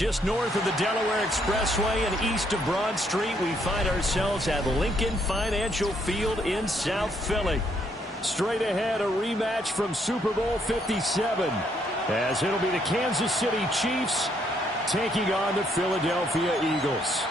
Just north of the Delaware Expressway and east of Broad Street, we find ourselves at Lincoln Financial Field in South Philly. Straight ahead, a rematch from Super Bowl 57, as it'll be the Kansas City Chiefs taking on the Philadelphia Eagles.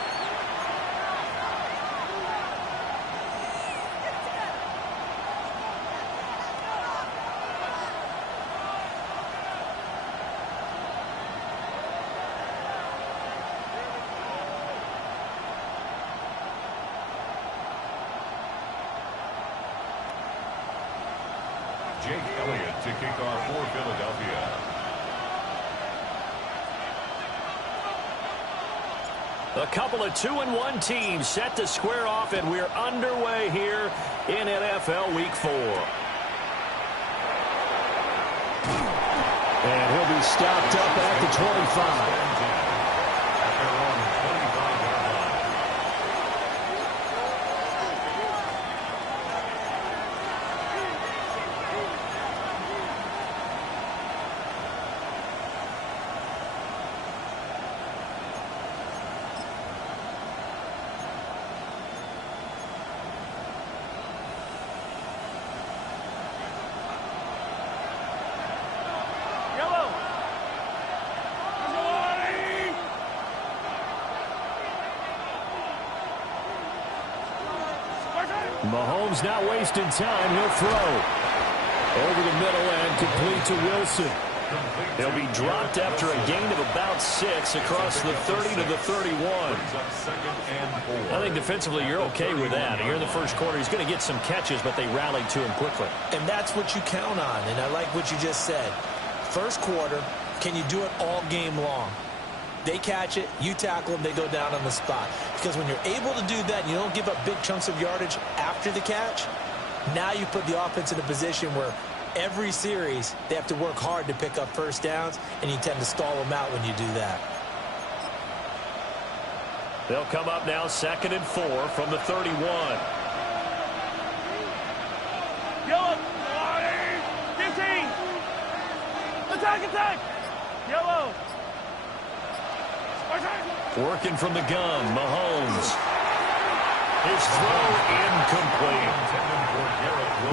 To kick off for Philadelphia. A couple of 2-1 teams set to square off, and we're underway here in NFL Week 4. And he'll be stopped up at the 25. Mahomes not wasting time. He'll throw. Over the middle and complete to Wilson. They'll be dropped after a gain of about 6 across the 30 to the 31. I think defensively you're okay with that. Here in the first quarter, he's going to get some catches, but they rallied to him quickly. And that's what you count on, and I like what you just said. First quarter, can you do it all game long? They catch it, you tackle them, they go down on the spot. Because when you're able to do that, and you don't give up big chunks of yardage after the catch, now you put the offense in a position where every series they have to work hard to pick up first downs, and you tend to stall them out when you do that. They'll come up now 2nd and 4 from the 31. Yellow, 15. Attack. Yellow. Working from the gun, Mahomes. His throw incomplete.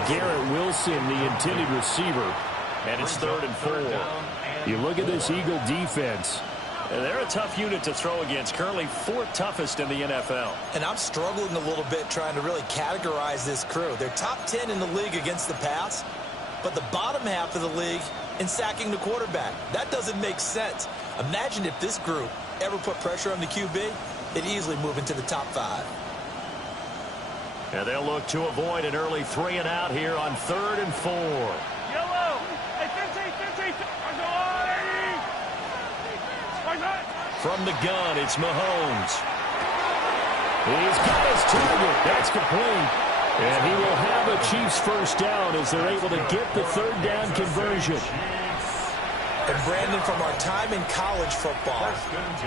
Garrett Wilson, the intended receiver. And it's 3rd and 4. You look at this Eagle defense. They're a tough unit to throw against. Currently 4th toughest in the NFL. And I'm struggling a little bit trying to really categorize this crew. They're top 10 in the league against the pass, but the bottom half of the league in sacking the quarterback. That doesn't make sense. Imagine if this group ever put pressure on the QB, they'd easily move into the top 5. And they'll look to avoid an early 3 and out here on 3rd and 4. Yellow. Hey, 15. From the gun, it's Mahomes. He's got his target. That's complete. And he will have a Chiefs first down as they're able to get the 3rd down conversion. And Brandon, from our time in college football,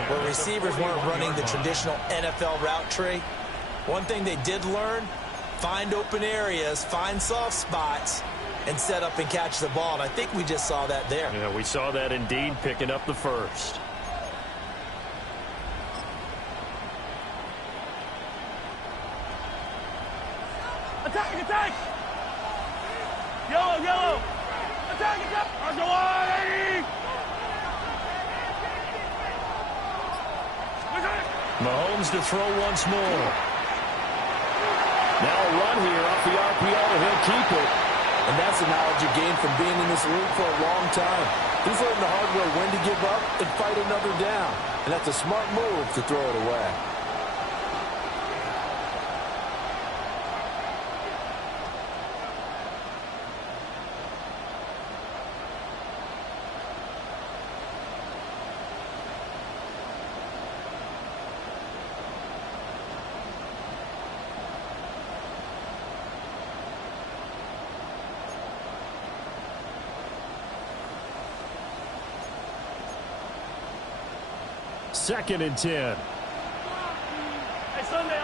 where receivers weren't running the traditional NFL route tree, one thing they did learn, find open areas, find soft spots, and set up and catch the ball. And I think we just saw that there. Yeah, we saw that indeed, picking up the first. Attack. Yellow. Attack. Mahomes to throw once more. Now a run here off the RPO. He'll keep it. And that's the knowledge you gain from being in this league for a long time. He's learned the hard way when to give up and fight another down. And that's a smart move to throw it away. Second and 10. Hey, Sunday.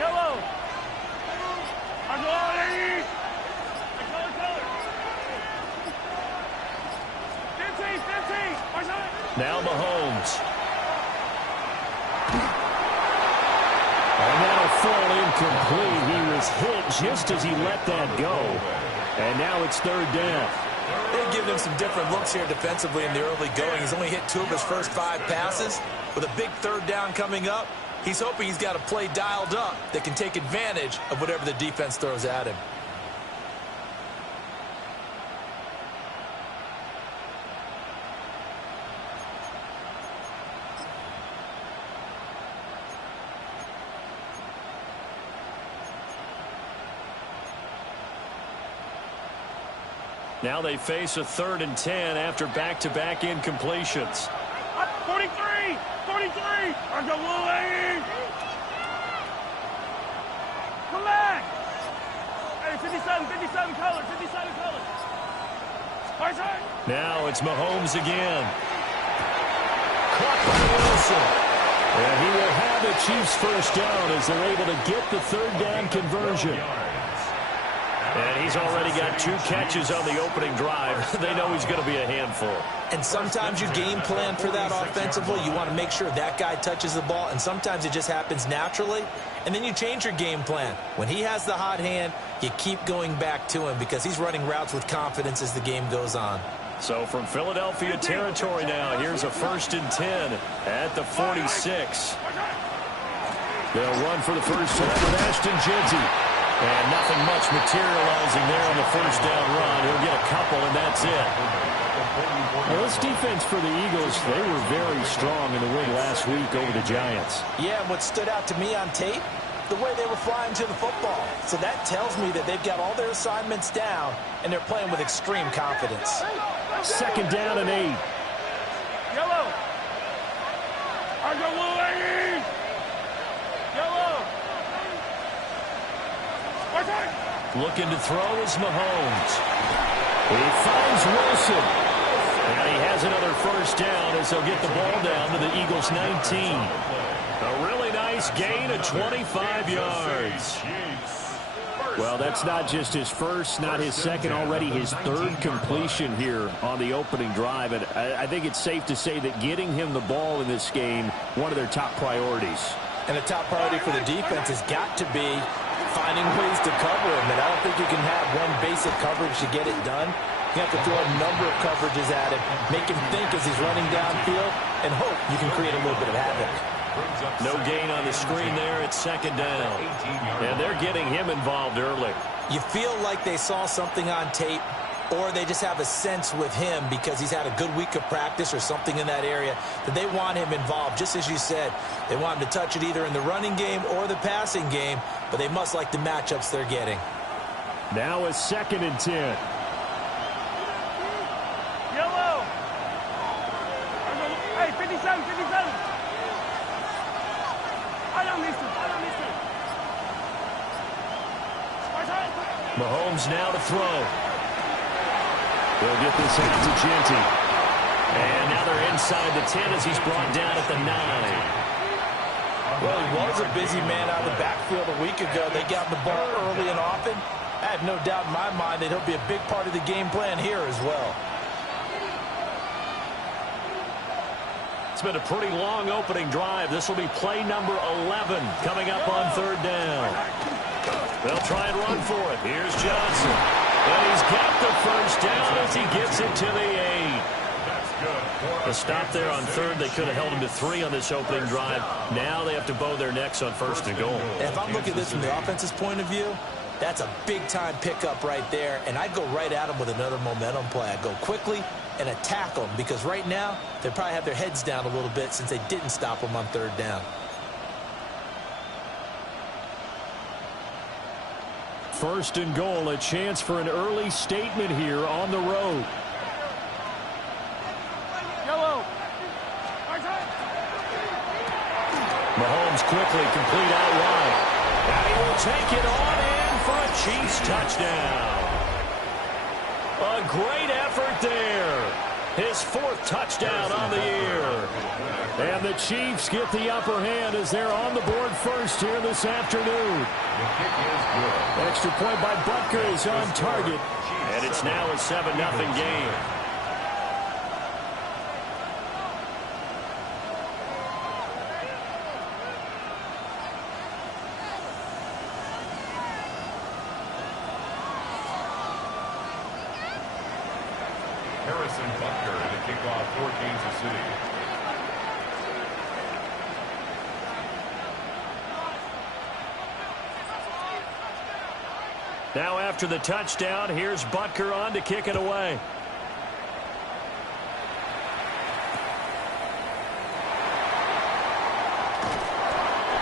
Yellow. Color. 15. Now Mahomes. And that'll fall incomplete. He was hit just as he let that go. And now it's third down. They've given him some different looks here defensively in the early going. He's only hit 2 of his first 5 passes. With a big third down coming up, he's hoping he's got a play dialed up that can take advantage of whatever the defense throws at him. Now they face a 3rd and 10 after back-to-back incompletions. 43! 43! Come back! Hey, 57 colors, 57 colors. Right. Now it's Mahomes again. Caught by Wilson. And he will have the Chiefs first down as they're able to get the 3rd down conversion. And he's already got 2 catches on the opening drive. They know he's going to be a handful. And sometimes you game plan for that offensively. You want to make sure that guy touches the ball, and sometimes it just happens naturally. And then you change your game plan. When he has the hot hand, you keep going back to him because he's running routes with confidence as the game goes on. So from Philadelphia territory now, here's a 1st and 10 at the 46. They'll run for the first time with Ashton Jeanty. And nothing much materializing there on the first down run. He'll get a couple, and that's it. Well, this defense for the Eagles, they were very strong in the win last week over the Giants. Yeah, and what stood out to me on tape, the way they were flying to the football. So that tells me that they've got all their assignments down, and they're playing with extreme confidence. 2nd down and 8. Yellow! Yellow! Looking to throw is Mahomes. He finds Wilson. And he has another first down as they'll get the ball down to the Eagles' 19. A really nice gain of 25 yards. Well, that's not just his first, not his second, already his 3rd completion here on the opening drive. And I think it's safe to say that getting him the ball in this game, one of their top priorities. And the top priority for the defense has got to be finding ways to cover him. And I don't think you can have one basic coverage to get it done. You have to throw a number of coverages at him, make him think as he's running downfield, and hope you can create a little bit of havoc. No gain on the screen there. It's 2nd down. And they're getting him involved early. You feel like they saw something on tape, or they just have a sense with him because he's had a good week of practice or something in that area that they want him involved. Just as you said, they want him to touch it either in the running game or the passing game, but they must like the matchups they're getting. Now a 2nd and 10. Yellow! Hey, 57! I don't miss it. Mahomes now to throw. They'll get this out to Jeanty. And now they're inside the 10 as he's brought down at the 9. Well, he was a busy man out of the backfield a week ago. They got the ball early and often. I have no doubt in my mind that he'll be a big part of the game plan here as well. It's been a pretty long opening drive. This will be play number 11 coming up on 3rd down. They'll try and run for it. Here's Johnson. And he's got the first down as he gets it to the 8. A stop there on 3rd. They could have held him to 3 on this opening drive. Now they have to bow their necks on 1st and goal. If I'm looking at this from the offense's point of view, that's a big-time pickup right there, and I'd go right at him with another momentum play. I'd go quickly and attack them because right now they probably have their heads down a little bit since they didn't stop them on 3rd down. 1st and goal, a chance for an early statement here on the road. Yellow! Mahomes quickly complete out wide. And he will take it on in for a Chiefs touchdown. A great effort there. His 4th touchdown on the year. And the Chiefs get the upper hand as they're on the board first here this afternoon. Extra point by Butker is on target. And it's now a 7-0 game. Harrison Butker to kick off for Kansas City. Now after the touchdown, here's Butker on to kick it away.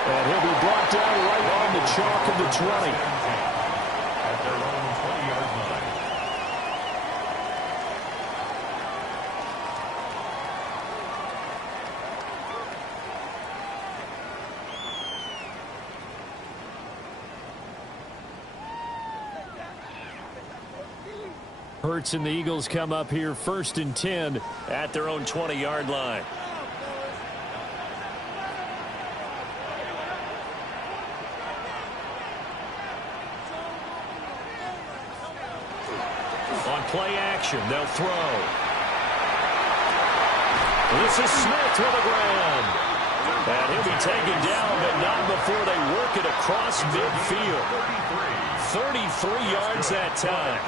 And he'll be brought down right on the chalk of the 20. At their own 20-yard line. Hurts and the Eagles come up here 1st and 10 at their own 20-yard line. On play action, they'll throw. This is Smith to the ground. And he'll be taken down, but not before they work it across midfield. 33 yards that time.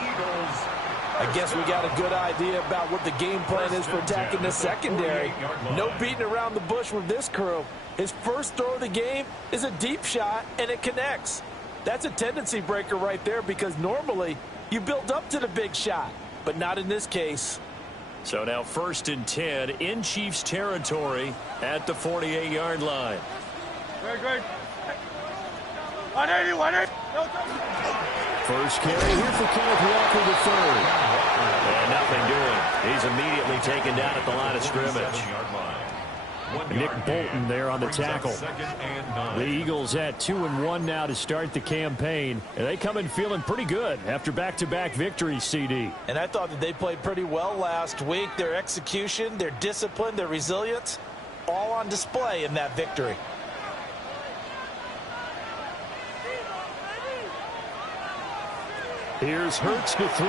I guess we got a good idea about what the game plan is for attacking the secondary. No beating around the bush with this crew. His first throw of the game is a deep shot, and it connects. That's a tendency breaker right there because normally you build up to the big shot, but not in this case. So now 1st and 10 in Chiefs territory at the 48-yard line. Great. 180. First carry here for Kenneth Walker III. And nothing doing. He's immediately taken down at the line of scrimmage. Nick Bolton there on the tackle. The Eagles at 2-1 now to start the campaign. And they come in feeling pretty good after back-to-back victories, CD. And I thought that they played pretty well last week. Their execution, their discipline, their resilience, all on display in that victory. Here's Hurts to throw.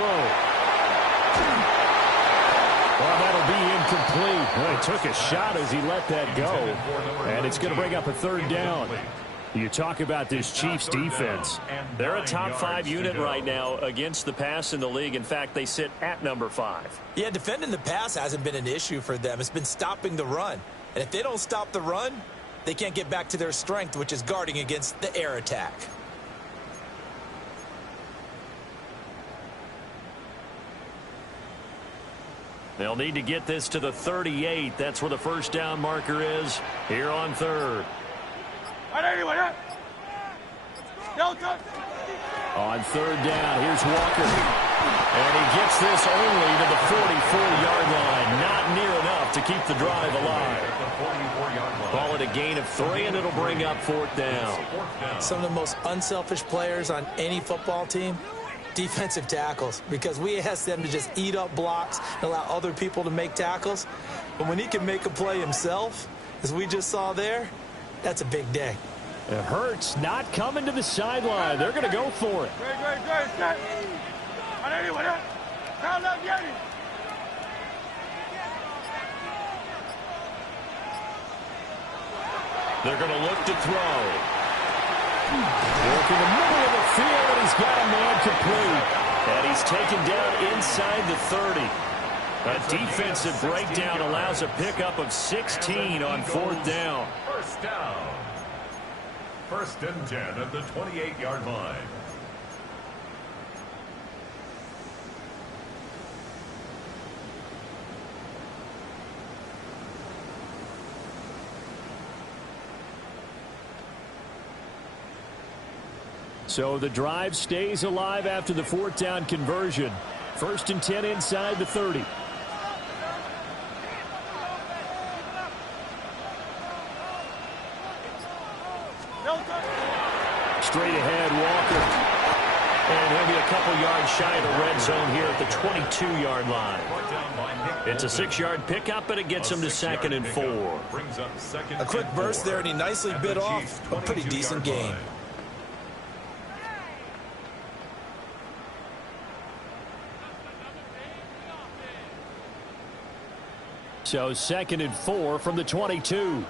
Well, that'll be incomplete. Well, he took a shot as he let that go. And it's going to bring up a 3rd down. You talk about this Chiefs defense. They're a top 5 unit right now against the pass in the league. In fact, they sit at number 5. Yeah, defending the pass hasn't been an issue for them. It's been stopping the run. And if they don't stop the run, they can't get back to their strength, which is guarding against the air attack. They'll need to get this to the 38. That's where the first down marker is here on 3rd. On 3rd down, here's Walker. And he gets this only to the 44-yard line. Not near enough to keep the drive alive. Call it a gain of 3, and it'll bring up 4th down. Some of the most unselfish players on any football team, defensive tackles, because we ask them to just eat up blocks and allow other people to make tackles. But when he can make a play himself, as we just saw there, that's a big day. It hurts not coming to the sideline. They're going to go for it. They're going to look to throw. Working the middle of the field, and he's got a man complete. And he's taken down inside the 30. A defensive breakdown allows a pickup of 16 on 4th down. First down. 1st and 10 at the 28-yard line. So the drive stays alive after the 4th down conversion. 1st and 10 inside the 30. Straight ahead, Walker. And he'll be a couple yards shy of the red zone here at the 22-yard line. It's a 6-yard pickup, but it gets him to 2nd and 4. A quick burst there, and he nicely bit off a pretty decent gain. So 2nd and 4 from the 22.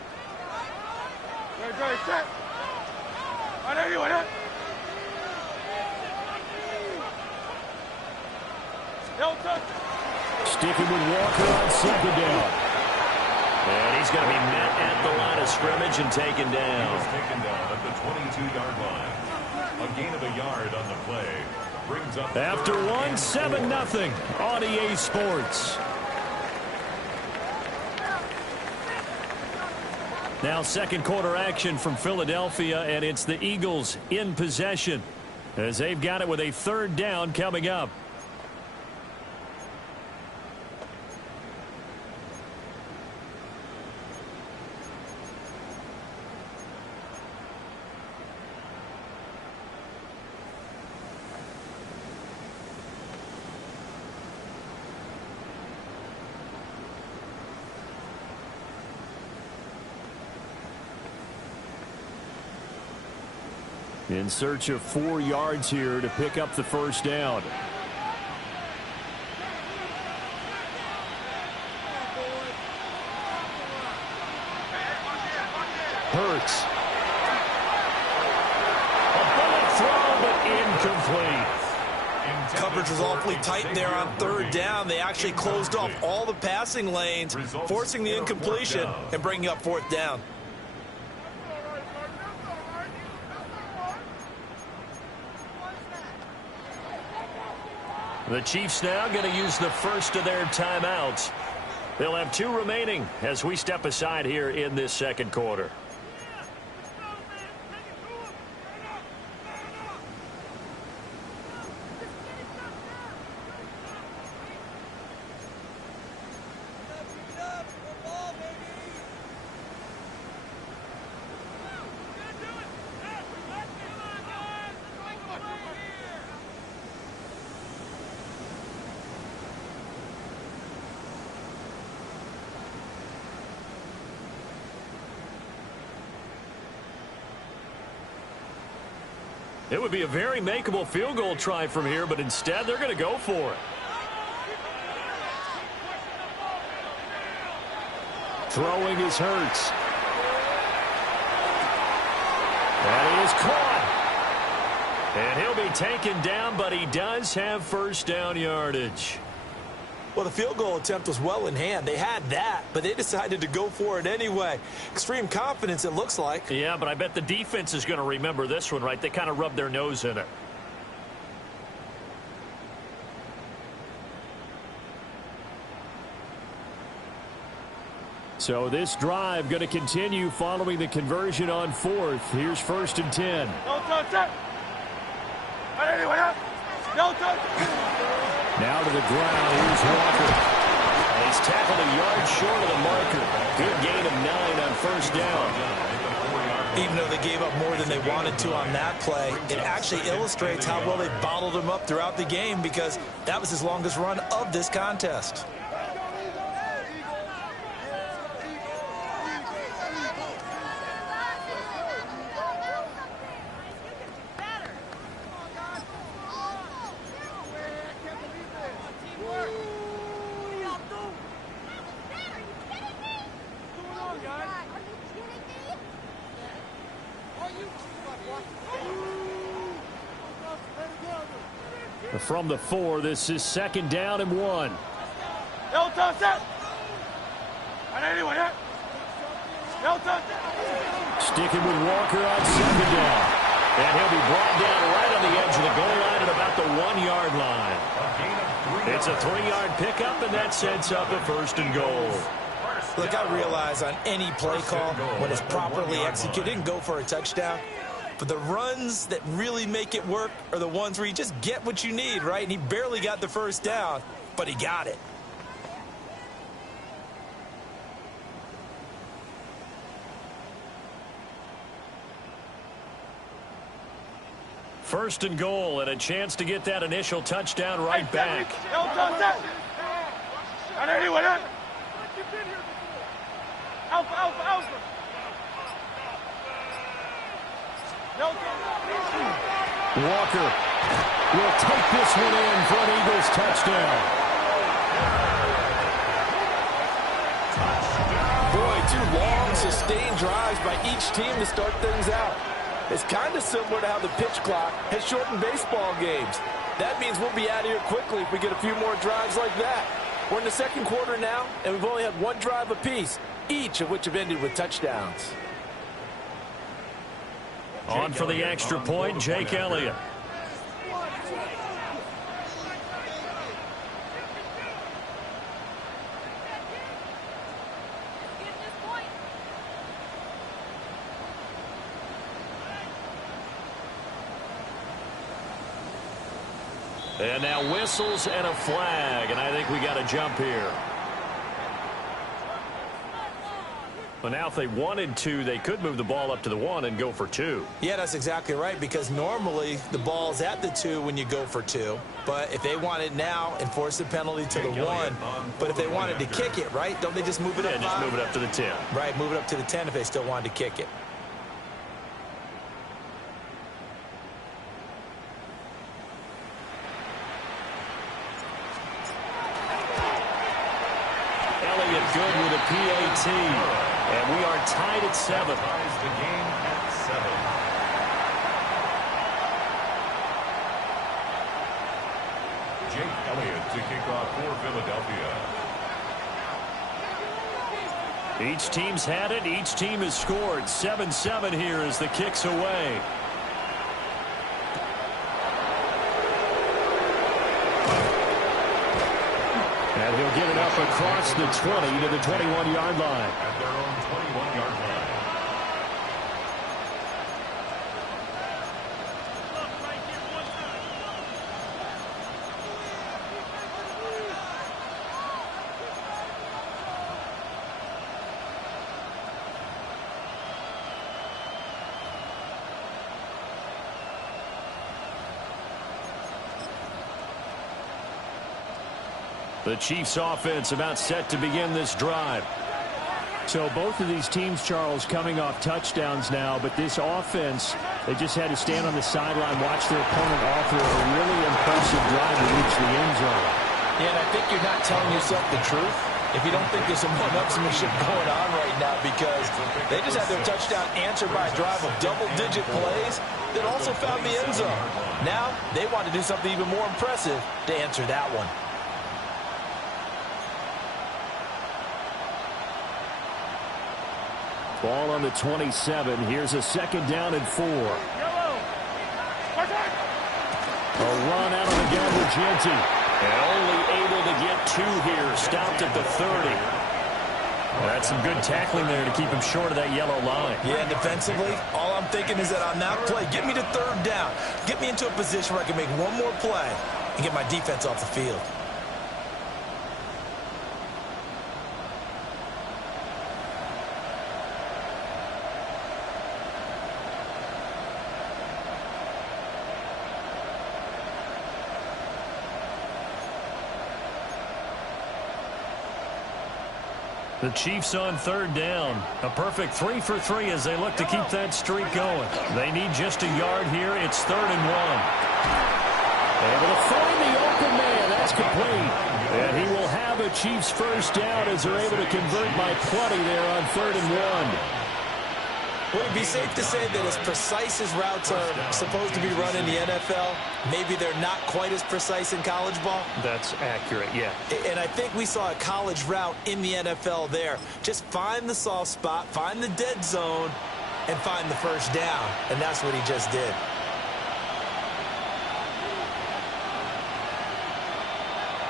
Sticking with Walker on second down. And he's going to be met at the line of scrimmage and taken down. He was taken down at the 22-yard line. A gain of a yard on the play. Brings up after 7-0 on EA Sports. Now second quarter action from Philadelphia, and it's the Eagles in possession as they've got it with a third down coming up. In search of 4 yards here to pick up the first down. Hurts. A bullet throw, but incomplete. Coverage was awfully tight there on third down. They actually closed off all the passing lanes, forcing the incompletion and bringing up fourth down. The Chiefs now going to use the first of their timeouts. They'll have 2 remaining as we step aside here in this second quarter. It would be a very makeable field goal try from here, but instead they're going to go for it. Throwing is Hurts. That is caught. And he'll be taken down, but he does have first down yardage. Well, the field goal attempt was well in hand. They had that, but they decided to go for it anyway. Extreme confidence, it looks like. Yeah, but I bet the defense is going to remember this one, right? They kind of rubbed their nose in it. So this drive going to continue following the conversion on fourth. Here's 1st and 10. No touch it. No touch. Now to the ground. Here's Walker. And he's tackled a yard short of the marker. Good gain of 9 on first down. Even though they gave up more than they wanted to on that play, it actually illustrates how well they bottled him up throughout the game because that was his longest run of this contest. From the 4, this is 2nd down and 1. Sticking with Walker on 2nd down. And he'll be brought down right on the edge of the goal line at about the 1-yard line. It's a 3-yard pickup, and that sets up a 1st and goal. Look, I realize on any play call, when it's properly executed, it can go for a touchdown. But the runs that really make it work are the ones where you just get what you need, right? And he barely got the first down, but he got it. First and goal, and a chance to get that initial touchdown right back. Walker will take this one in for an Eagles touchdown. Boy, 2 long, sustained drives by each team to start things out. It's kind of similar to how the pitch clock has shortened baseball games. That means we'll be out of here quickly if we get a few more drives like that. We're in the second quarter now, and we've only had one drive apiece, each of which have ended with touchdowns. On for the extra point, Jake Elliott. And now whistles and a flag, and I think we got a jump here. Well, now if they wanted to, they could move the ball up to the 1 and go for 2. Yeah, that's exactly right, because normally the ball's at the 2 when you go for 2. But if they want it now, enforce the penalty to the 1. But if they wanted to kick it, right, don't they just move it up 5? Yeah, just move it up to the 10. Right, move it up to the 10 if they still wanted to kick it. Good with a PAT. And we are tied at 7. Ties the game at 7. Jake Elliott to kick off for Philadelphia. Each team's had it. Each team has scored. 7-7 here as the kick's away. And he'll get it up across the 20 to the 21-yard line. At their own 21-yard line. The Chiefs offense about set to begin this drive. So both of these teams, Charles, coming off touchdowns now, but this offense, they just had to stand on the sideline, watch their opponent offer a really impressive drive to reach the end zone. Yeah, and I think you're not telling yourself the truth if you don't think there's some one-upsmanship going on right now, because they just had their touchdown answered by a drive of double-digit plays that also found the end zone. Now they want to do something even more impressive to answer that one. Ball on the 27. Here's a 2nd down and 4. A run out of the gun with Genty. And only able to get 2 here. Stopped at the 30. That's some good tackling there to keep him short of that yellow line. Yeah, defensively, all I'm thinking is that on that play, get me to 3rd down. Get me into a position where I can make one more play and get my defense off the field. The Chiefs on 3rd down. A perfect 3 for 3 as they look to keep that streak going. They need just a yard here. It's 3rd and 1. Able to find the open man. That's complete. And he will have a Chiefs first down as they're able to convert by plenty there on 3rd and 1. Would it be safe to say that as precise as routes are supposed to be run in the NFL, maybe they're not quite as precise in college ball? That's accurate, yeah. And I think we saw a college route in the NFL there. Just find the soft spot, find the dead zone, and find the first down. And that's what he just did.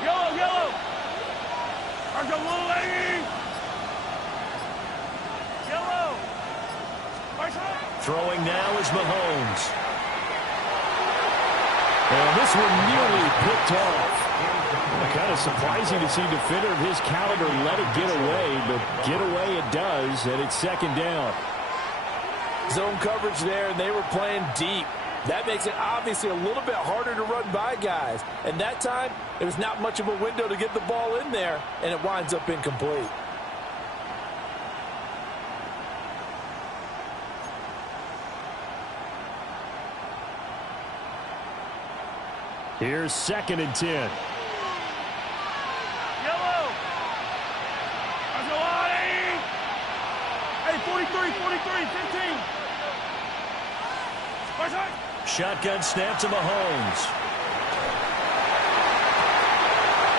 Yellow, yellow. There's a little lady. Yellow. Throwing now is Mahomes. And this one nearly picked off. Kind of surprising to see a defender of his caliber let it get away, but get away it does, and it's 2nd down. Zone coverage there, and they were playing deep. That makes it obviously a little bit harder to run by guys. And that time, it was not much of a window to get the ball in there, and it winds up incomplete. Here's 2nd and 10. Yellow. There's a lot. Hey, 43, 15. Shotgun snap to Mahomes.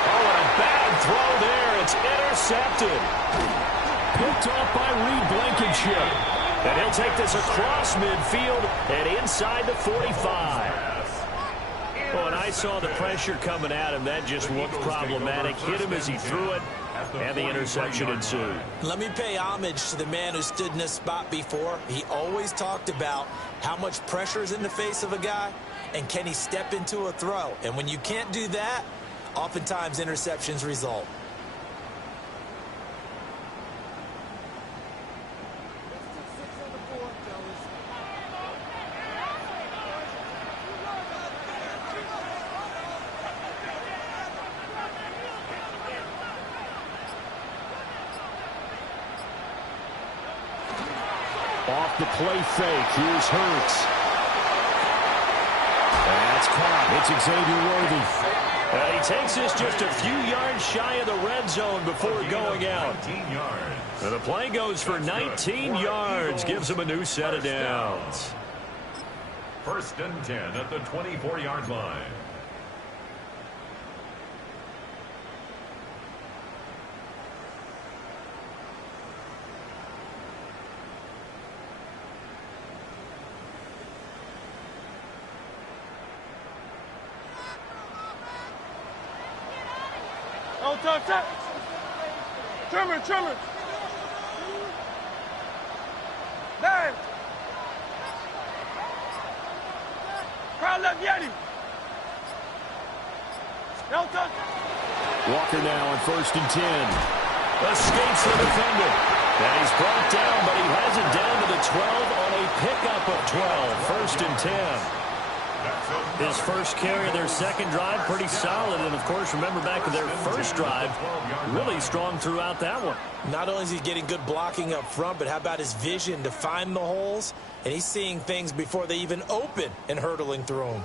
Oh, and a bad throw there. It's intercepted. Picked off by Reed Blankenship. And he'll take this across midfield and inside the 45. Oh, and I saw the pressure coming at him. That just looked problematic. Hit him as he threw it, and the interception ensued. Let me pay homage to the man who stood in this spot before. He always talked about how much pressure is in the face of a guy, and can he step into a throw. And when you can't do that, oftentimes interceptions result. Off the play fake. Here's Hurts. That's caught. It's Xavier Worthy. He takes this just a few yards shy of the red zone before going out. And the play goes for 19 yards. Gives him a new set of downs. 1st and 10 at the 24-yard line. Touch. Trimmer. Dang. Crowd left Yeti. No touch. Walker now on 1st and 10. Escapes the defender. And he's brought down, but he has it down to the 12 on a pickup of 12. 1st and 10. His first carry of their second drive, pretty solid. And, of course, remember back to their first drive, really strong throughout that one. Not only is he getting good blocking up front, but how about his vision to find the holes? And he's seeing things before they even open and hurdling through them.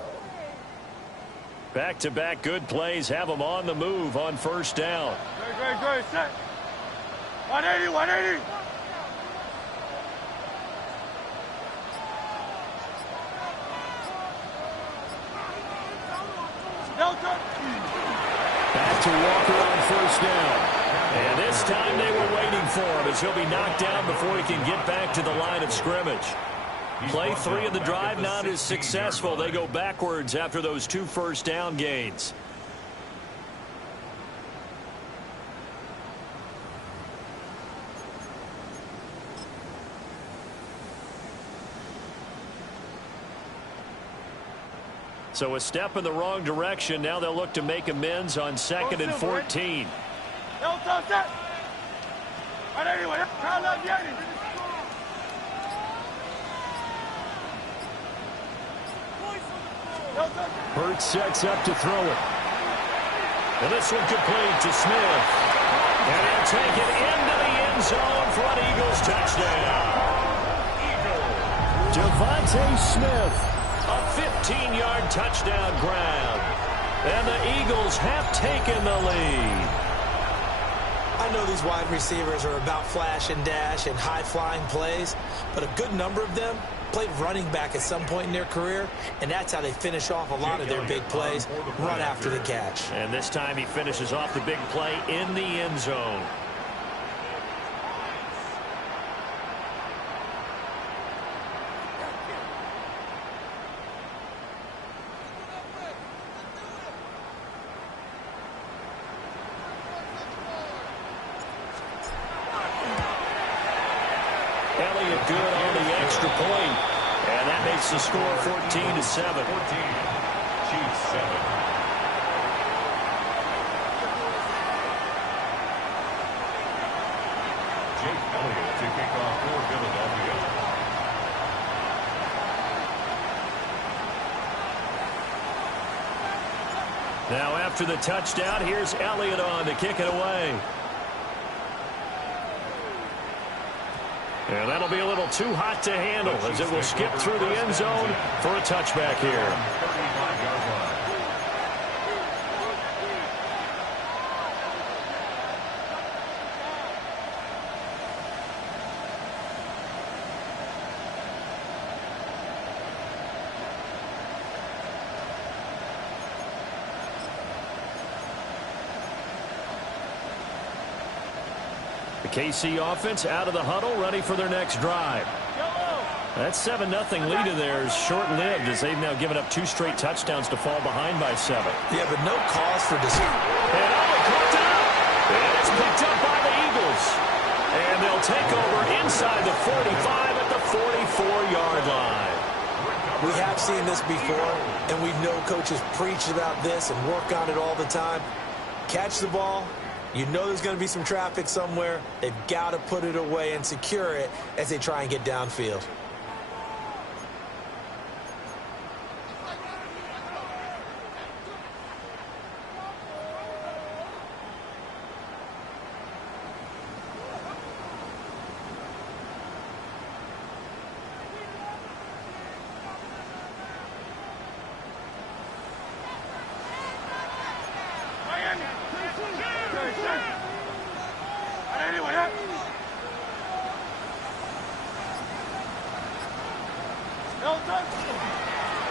Back-to-back good plays have him on the move on 1st down. Great. Set. 180. Back to Walker on 1st down. And this time they were waiting for him as he'll be knocked down before he can get back to the line of scrimmage. Play 3 of the drive not as successful. They go backwards after those 2 first down gains. So a step in the wrong direction. Now they'll look to make amends on 2nd and 14. Hurts sets up to throw it. And this one complete to Smith. And he'll take it into the end zone for an Eagles touchdown. Devontae Smith. A 15-yard touchdown grab. And the Eagles have taken the lead. I know these wide receivers are about flash and dash and high-flying plays, but a good number of them played running back at some point in their career, and that's how they finish off a lot of their big plays, run after the catch. And this time he finishes off the big play in the end zone. Elliott good on the extra point. And that makes the score 14-7. 14. Chiefs 7. Jake Elliott to kick off for Philadelphia. Now after the touchdown, here's Elliott on to kick it away. And that'll be a little too hot to handle as it will skip through the end zone for a touchback here. 35-yard line. The KC offense out of the huddle, ready for their next drive. That 7-0 lead of theirs short-lived as they've now given up 2 straight touchdowns to fall behind by 7. Yeah, but no cause for And caught up. And it's picked up by the Eagles. And they'll take over inside the 45 at the 44-yard line. We have seen this before, and we know coaches preach about this and work on it all the time. Catch the ball. You know there's going to be some traffic somewhere. They've got to put it away and secure it as they try and get downfield.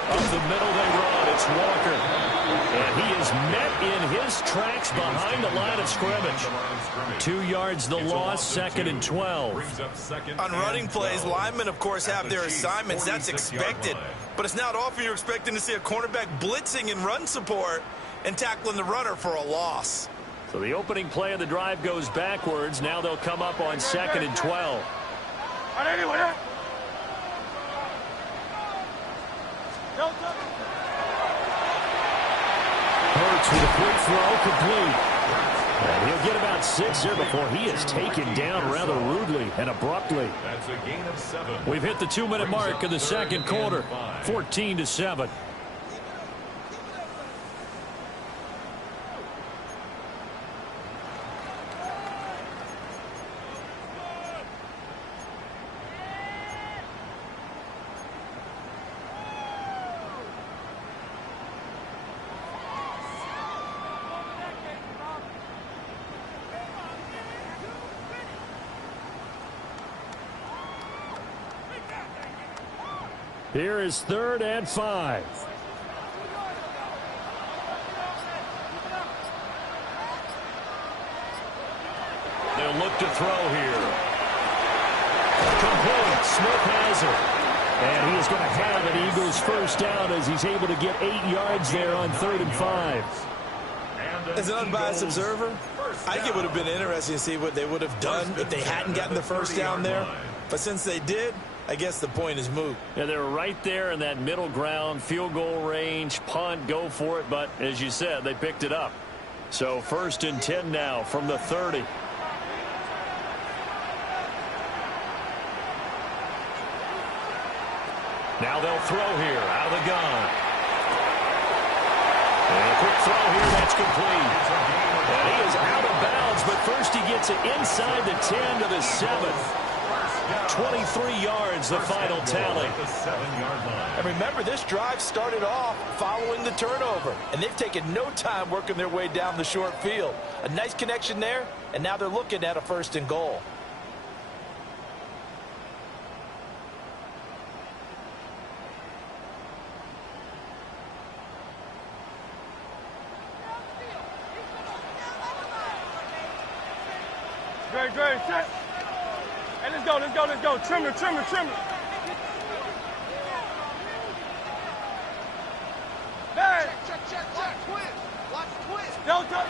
Up the middle they run. It's Walker. And he is met in his tracks behind the line of scrimmage. 2 yards the loss, 2nd and 12. On running plays, linemen, of course, have their assignments. That's expected. But it's not often you're expecting to see a cornerback blitzing in run support and tackling the runner for a loss. So the opening play of the drive goes backwards. Now they'll come up on 2nd and 12. Hurts with a quick throw, complete. And he'll get about 6 here before he is taken down rather rudely and abruptly. That's a gain of 7. We've hit the 2-minute mark of the second quarter, 14-7. Here is 3rd and 5. They'll look to throw here. Complete. Smith has it. And he is going to have an Eagles first down as he's able to get 8 yards there on 3rd and 5. As an unbiased observer, I think it would have been interesting to see what they would have done if they hadn't gotten the first down there. But since they did, I guess the point is moot. Yeah, they were right there in that middle ground, field goal range, punt, go for it. But as you said, they picked it up. So 1st and 10 now from the 30. Now they'll throw here out of the gun. And a quick throw here, that's complete. And he is out of bounds, but first he gets it inside the 10 to the 7. 23 yards, the final tally. And remember, this drive started off following the turnover, and they've taken no time working their way down the short field. A nice connection there, and now they're looking at a 1st and goal. Great, set. Hey, let's go. Trim it. Hey. Check. Watch twist. Delta.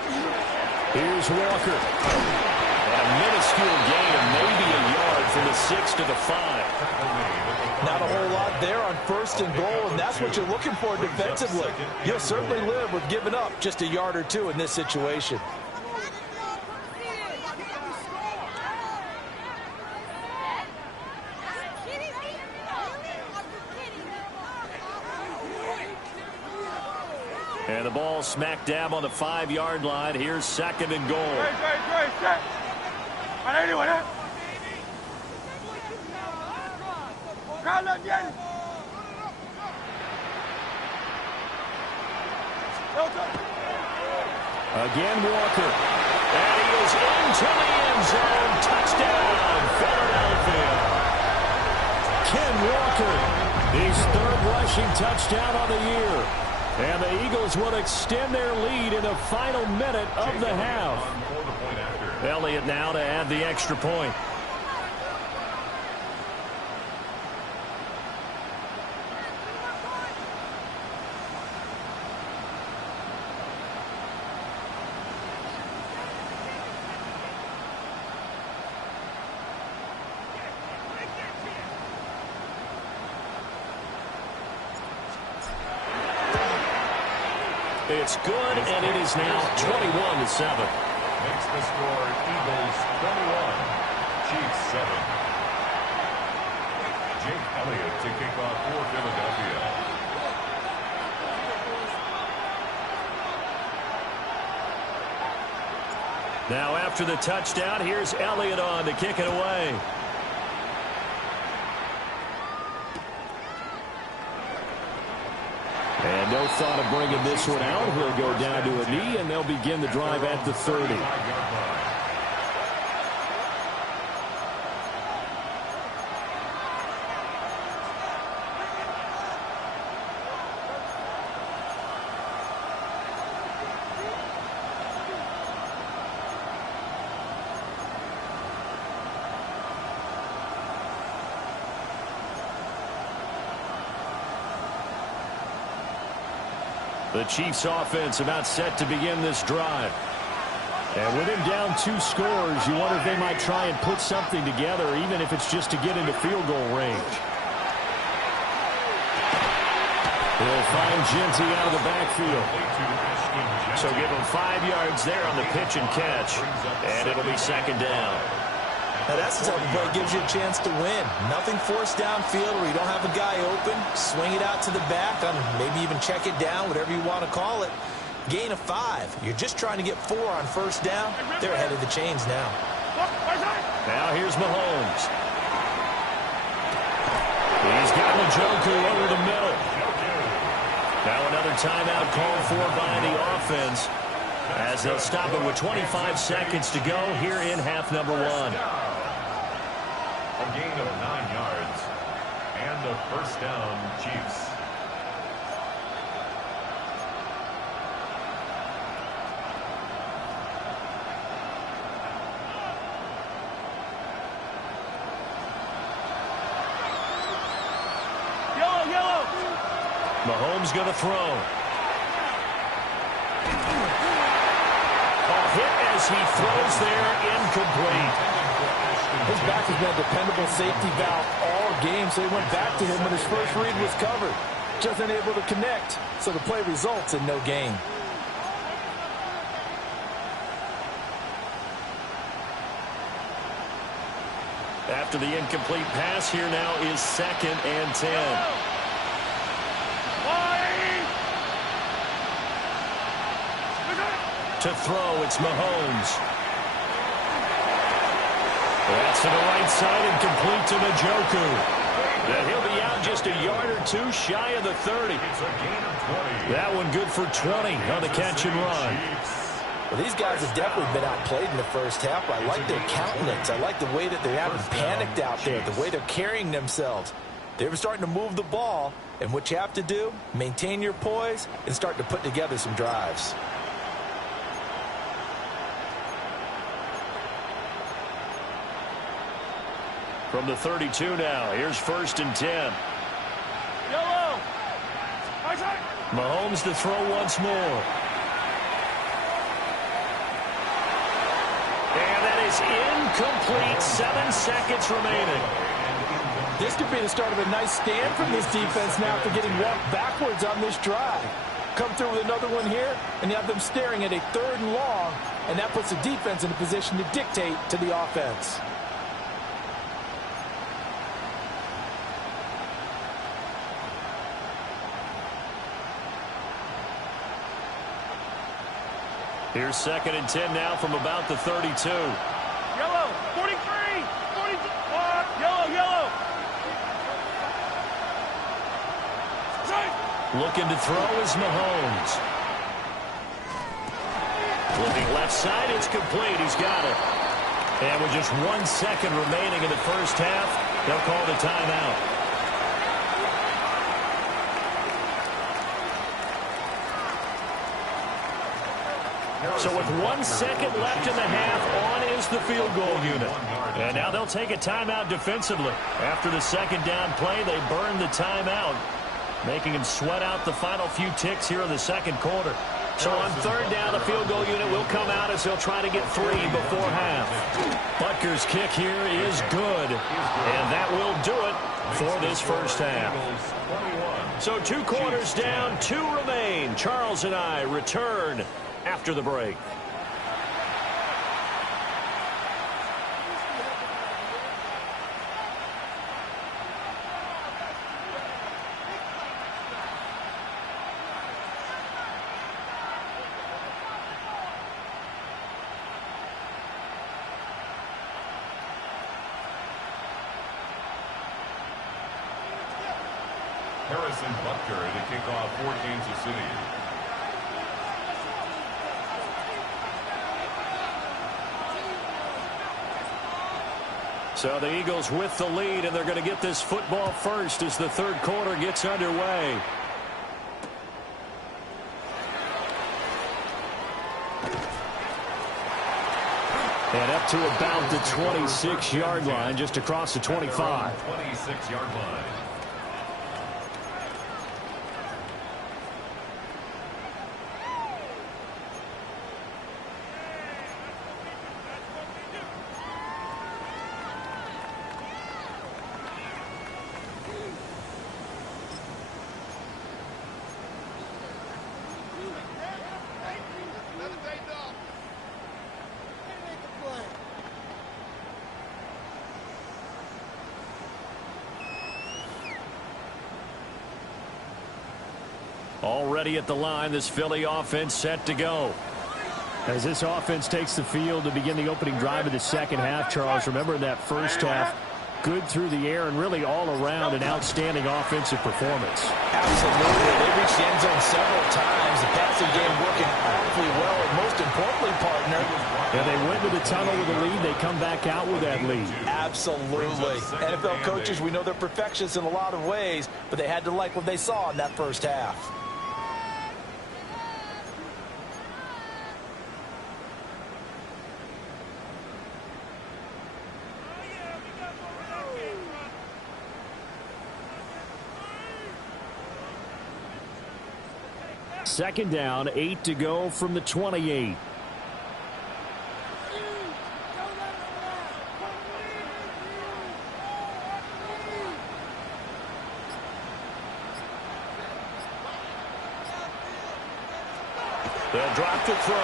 Here's Walker. And a minuscule gain of maybe a yard from the 6 to the 5. Not a whole lot there on 1st and goal, and that's what you're looking for defensively. You'll certainly live with giving up just a yard or 2 in this situation. And the ball smack dab on the 5-yard line. Here's 2nd and goal. Great, set. Crowd left, Yanni. Again, Walker. And he is into the end zone. Touchdown, Philadelphia. Ken Walker, his 3rd rushing touchdown on the year. And the Eagles will extend their lead in the final minute of the half. Elliott now to add the extra point. It's good, and it is now 21-7. Makes the score Eagles 21, Chiefs 7. Jake Elliott to kick off for Philadelphia. Now after the touchdown, here's Elliott on to kick it away. And no thought of bringing this one out. He'll go down to a knee, and they'll begin the drive at the 30. The Chiefs offense about set to begin this drive. And with him down 2 scores, you wonder if they might try and put something together, even if it's just to get into field goal range. They'll find Genty out of the backfield. So give him 5 yards there on the pitch and catch. And it'll be second down. Now that's the type of play that gives you a chance to win. Nothing forced downfield where you don't have a guy open. Swing it out to the back, maybe even check it down, whatever you want to call it. Gain of 5. You're just trying to get 4 on first down. They're ahead of the chains now. Now here's Mahomes. He's got Njoku over the middle. Now another timeout called for by the offense, as they'll stop it with 25 seconds to go here in half number 1. A gain of 9 yards and a first down, Chiefs. Yellow. Mahomes going to throw. A hit as he throws there, incomplete. His back has been a dependable safety valve all game, so he went back to him when his first read was covered. Just unable to connect, so the play results in no gain. After the incomplete pass, here now is 2nd and 10. To throw, it's Mahomes. That's to the right side and complete to Njoku. And he'll be out just a yard or 2 shy of the 30. It's a gain of 20. That one good for 20 on the catch and run. Well, these guys have definitely been outplayed in the first half. I like their countenance. I like the way that they haven't panicked out there, the way they're carrying themselves. They're starting to move the ball, and what you have to do, maintain your poise and start to put together some drives. From the 32 now, here's 1st and 10. Yellow. Mahomes to throw once more. And that is incomplete. 7 seconds remaining. This could be the start of a nice stand from this defense now after getting walked backwards on this drive. Come through with another one here, and you have them staring at a 3rd and long, and that puts the defense in a position to dictate to the offense. Here's 2nd and 10 now from about the 32. Yellow. 43. 42. Yellow. Looking to throw is Mahomes. Looking left side, it's complete. He's got it. And with just 1 second remaining in the first half, they'll call the timeout. So with 1 second left in the half, on is the field goal unit. And now they'll take a timeout defensively. After the second down play, they burn the timeout, making them sweat out the final few ticks here in the second quarter. So on third down, the field goal unit will come out as they'll try to get 3 before half. Butker's kick here is good, and that will do it for this first half. So 2 quarters down, 2 remain. Charles and I return after the break. Harrison Butker to kick off for Kansas City. So the Eagles with the lead, and they're going to get this football first as the third quarter gets underway. And up to about the 26-yard line, just across the 25. 26-yard line. Already at the line, this Philly offense set to go. As this offense takes the field to begin the opening drive of the second half, Charles, remember in that first half, good through the air and really all around an outstanding offensive performance. Absolutely. They reached the end zone several times. The passing game working awfully well, and most importantly, partner. And they went to the tunnel with a lead. They come back out with that lead. Absolutely. NFL coaches, we know they're perfectionists in a lot of ways, but they had to like what they saw in that first half. Second down, 8 to go from the 28. They'll drop the throw.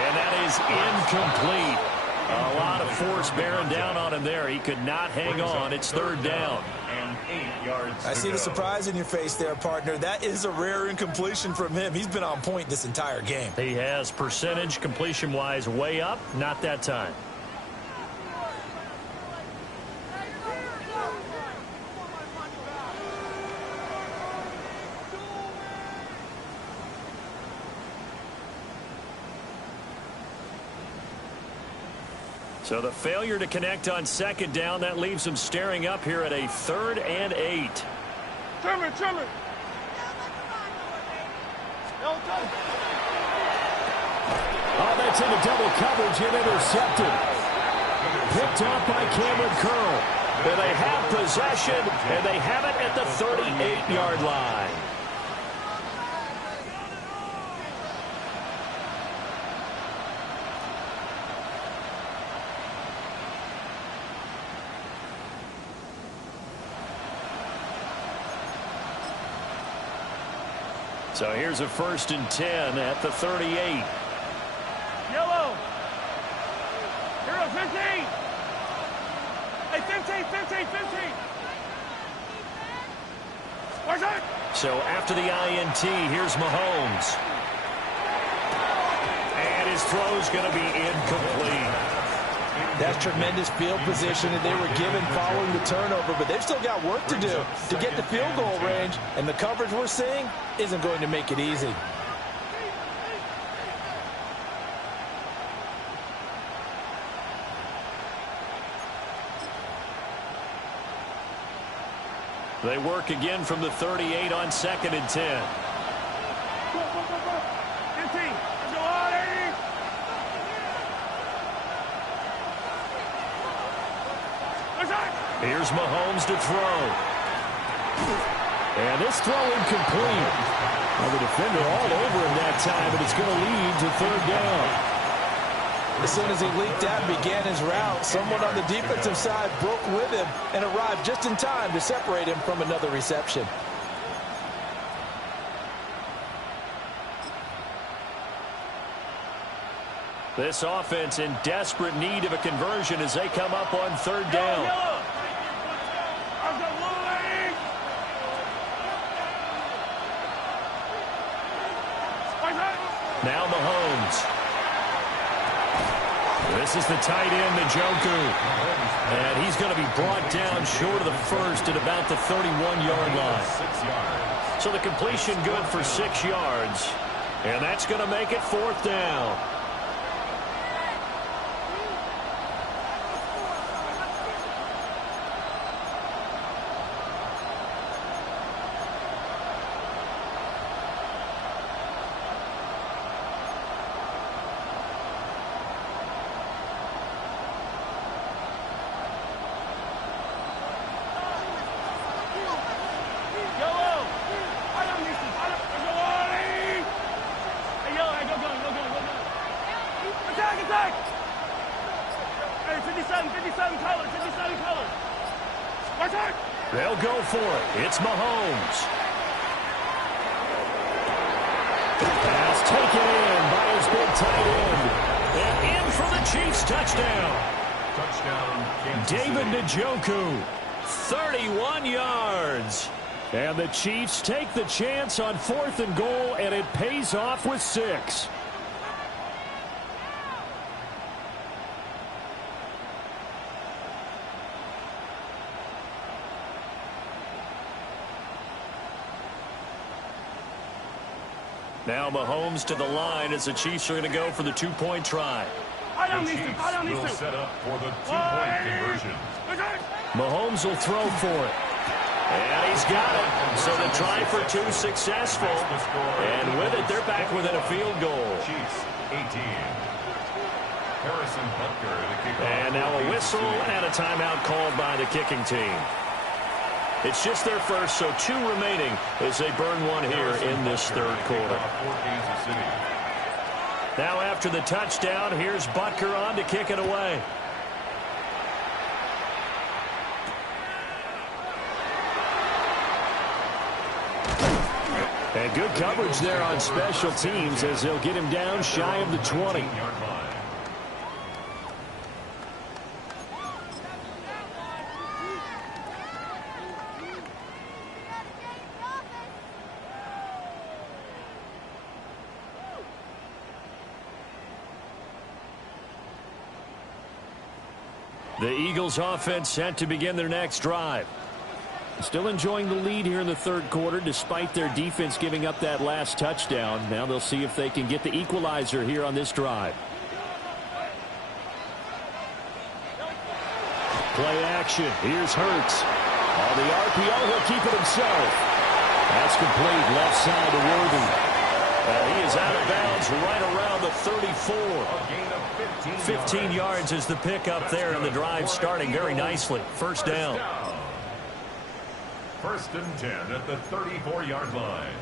And that is incomplete. A lot of force bearing down on him there. He could not hang on. It's third down. And 8 yards. I see the surprise in your face there, partner. That is a rare incompletion from him. He's been on point this entire game. He has percentage completion-wise way up. Not that time. So the failure to connect on second down, that leaves him staring up here at a 3rd and 8. Trimmer. Oh, that's into double coverage and intercepted. Picked off by Cameron Curl. And they have possession, and they have it at the 38-yard line. So here's a 1st and 10 at the 38. Yellow. Hero 15. Hey, 15. Where's it? So after the INT, here's Mahomes. And his throw's going to be incomplete. That's tremendous field position that they were given following the turnover, but they've still got work to do to get the field goal range, and the coverage we're seeing isn't going to make it easy. They work again from the 38 on 2nd and 10. 15. Here's Mahomes to throw. And this throw incomplete. Well, the defender all over him that time, but it's going to lead to third down. As soon as he leaked out and began his route, someone on the defensive side broke with him and arrived just in time to separate him from another reception. This offense in desperate need of a conversion as they come up on third down. Now Mahomes. This is the tight end, Njoku. And he's going to be brought down short of the first at about the 31-yard line. So the completion good for 6 yards. And that's going to make it fourth down. They'll go for it. It's Mahomes. Pass taken in by his big tight end. And in for the Chiefs touchdown. David Njoku, 31 yards. And the Chiefs take the chance on 4th and goal, and it pays off with 6. Now Mahomes to the line as the Chiefs are going to go for the 2-point try. The Chiefs will set up for the 2-point conversion. Mahomes will throw for it. And he's got it. So the try for 2 successful. And with it, they're back within a field goal. Chiefs 18. Harrison Butker to kick off. And now a whistle and a timeout called by the kicking team. It's just their first, so 2 remaining as they burn one here in this third quarter. Now after the touchdown, here's Butker on to kick it away. And good coverage there on special teams as they'll get him down shy of the 20. The Eagles offense set to begin their next drive. Still enjoying the lead here in the third quarter despite their defense giving up that last touchdown. Now they'll see if they can get the equalizer here on this drive. Play action. Here's Hurts. On the RPO, he'll keep it himself. That's complete left side to Worthy. He is out of bounds right around the 34. 15 yards is the pickup there, and the drive starting very nicely. First down. 1st and 10 at the 34-yard line.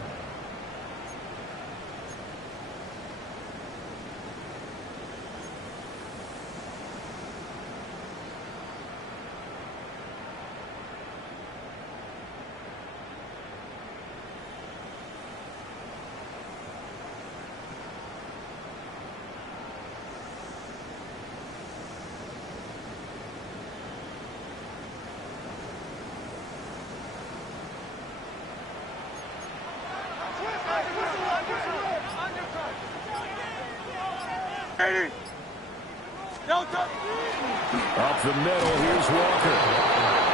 Up the middle, here's Walker.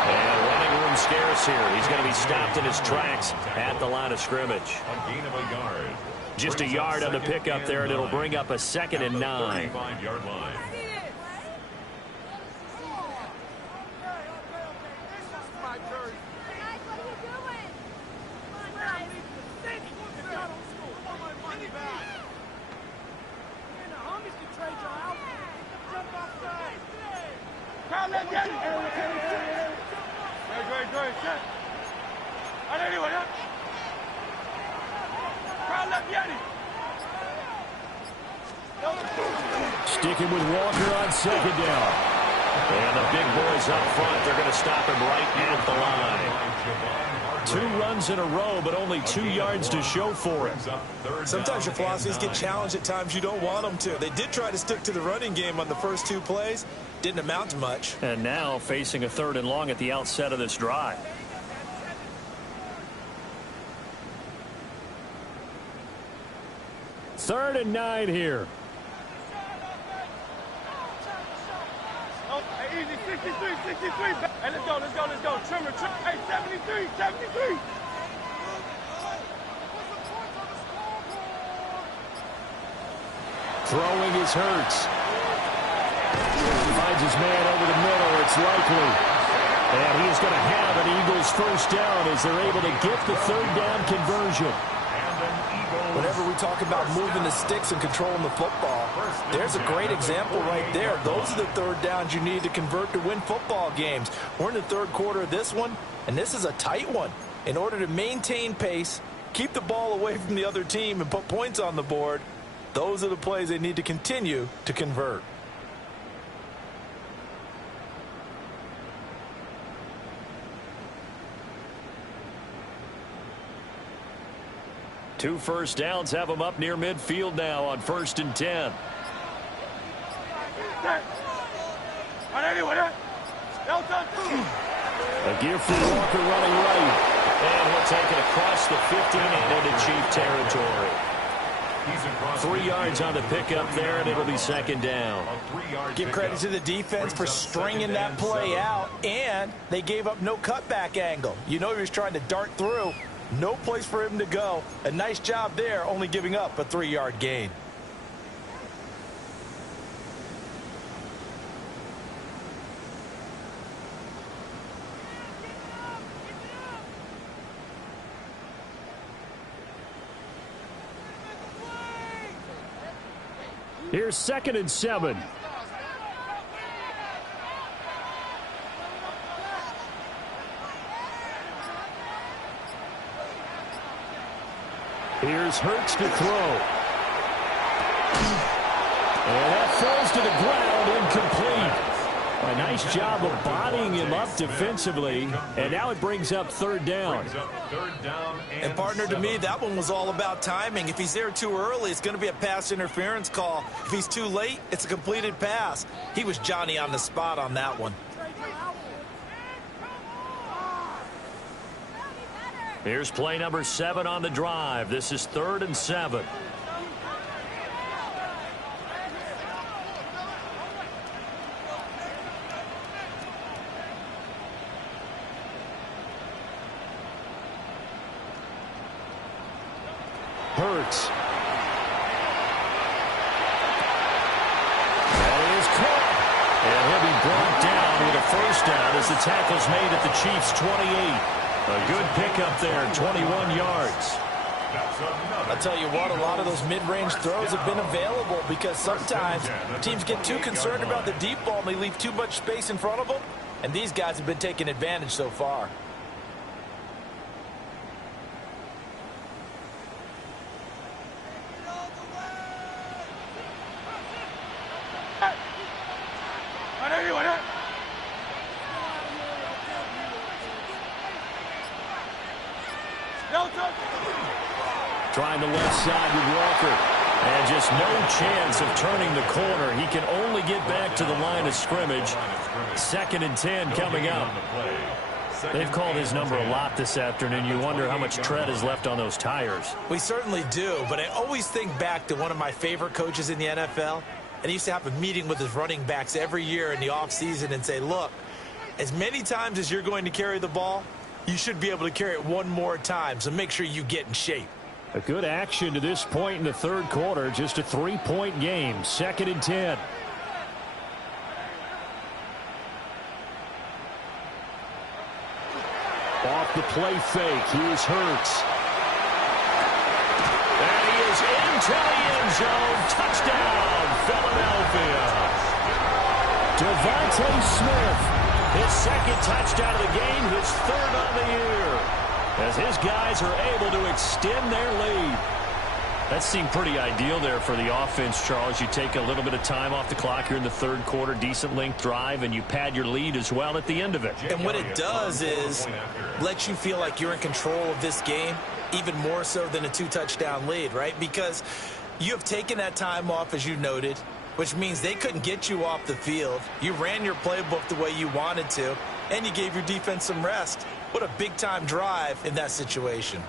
And running room scarce here. He's going to be stopped in his tracks at the line of scrimmage. A gain of a yard. Just a yard on the pickup there, and it'll bring up a 2nd and 9. 35-yard line. working with Walker on second down. And the big boys up front, they're going to stop him right at the line. 2 runs in a row, but only 2 yards to show for it. Sometimes your philosophies get challenged at times you don't want them to. They did try to stick to the running game on the first 2 plays. Didn't amount to much. And now facing a 3rd and long at the outset of this drive. Third and 9 here. Oh, hey, easy, 63, 63. Hey, let's go, let's go, let's go. Trimmer, trim. Hey, 73, 73. Throwing is Hurts. Finds his man over the middle. It's likely. And he's going to have an Eagles first down as they're able to get the 3rd down conversion. Whenever we talk about moving the sticks and controlling the football, there's a great example right there. Those are the 3rd downs you need to convert to win football games. We're in the 3rd quarter of this one, and this is a tight one. In order to maintain pace, keep the ball away from the other team, and put points on the board, those are the plays they need to continue to convert. Two first downs have them up near midfield now on 1st and 10. A gear for Walker running right. And he'll take it across the 15 and into Chief territory. 3 yards on the pickup there, and it'll be 2nd down. Give credit to the defense for stringing that play out, and they gave up no cutback angle. You know he was trying to dart through. No place for him to go. A nice job there, only giving up a 3-yard gain. Here's 2nd and 7. Here's Hurts to throw. And that falls to the ground, incomplete. A nice job of bodying him up defensively, and now it brings up 3rd down. And partner, to me, that one was all about timing. If he's there too early, it's going to be a pass interference call. If he's too late, it's a completed pass. He was Johnny on the spot on that one. Here's play number 7 on the drive. This is 3rd and 7. Hurts. That is caught. And he'll be brought down with a first down as the tackle's made at the Chiefs' 28. A good pickup there, 21 yards. I'll tell you what, a lot of those mid-range throws have been available because sometimes teams get too concerned about the deep ball and they leave too much space in front of them, and these guys have been taking advantage so far. Trying the left side with Walker. And just no chance of turning the corner. He can only get back to the line of scrimmage. 2nd and 10 coming up. They've called his number a lot this afternoon. You wonder how much tread is left on those tires. We certainly do, but I always think back to one of my favorite coaches in the NFL. And he used to have a meeting with his running backs every year in the offseason and say, look, as many times as you're going to carry the ball, you should be able to carry it one more time, so make sure you get in shape. A good action to this point in the 3rd quarter. Just a 3-point game. 2nd and 10. Off the play fake. Here's Hurts. And he is into the end zone. Touchdown, Philadelphia. Devontae Smith. His 2nd touchdown of the game. His 3rd on the year. As his guys are able to extend their lead. That seemed pretty ideal there for the offense, Charles. You take a little bit of time off the clock here in the third quarter, decent length drive, and you pad your lead as well at the end of it. And what it does is let you feel like you're in control of this game, even more so than a 2-touchdown lead, right? Because you have taken that time off, as you noted, which means they couldn't get you off the field. You ran your playbook the way you wanted to, and you gave your defense some rest. What a big-time drive in that situation.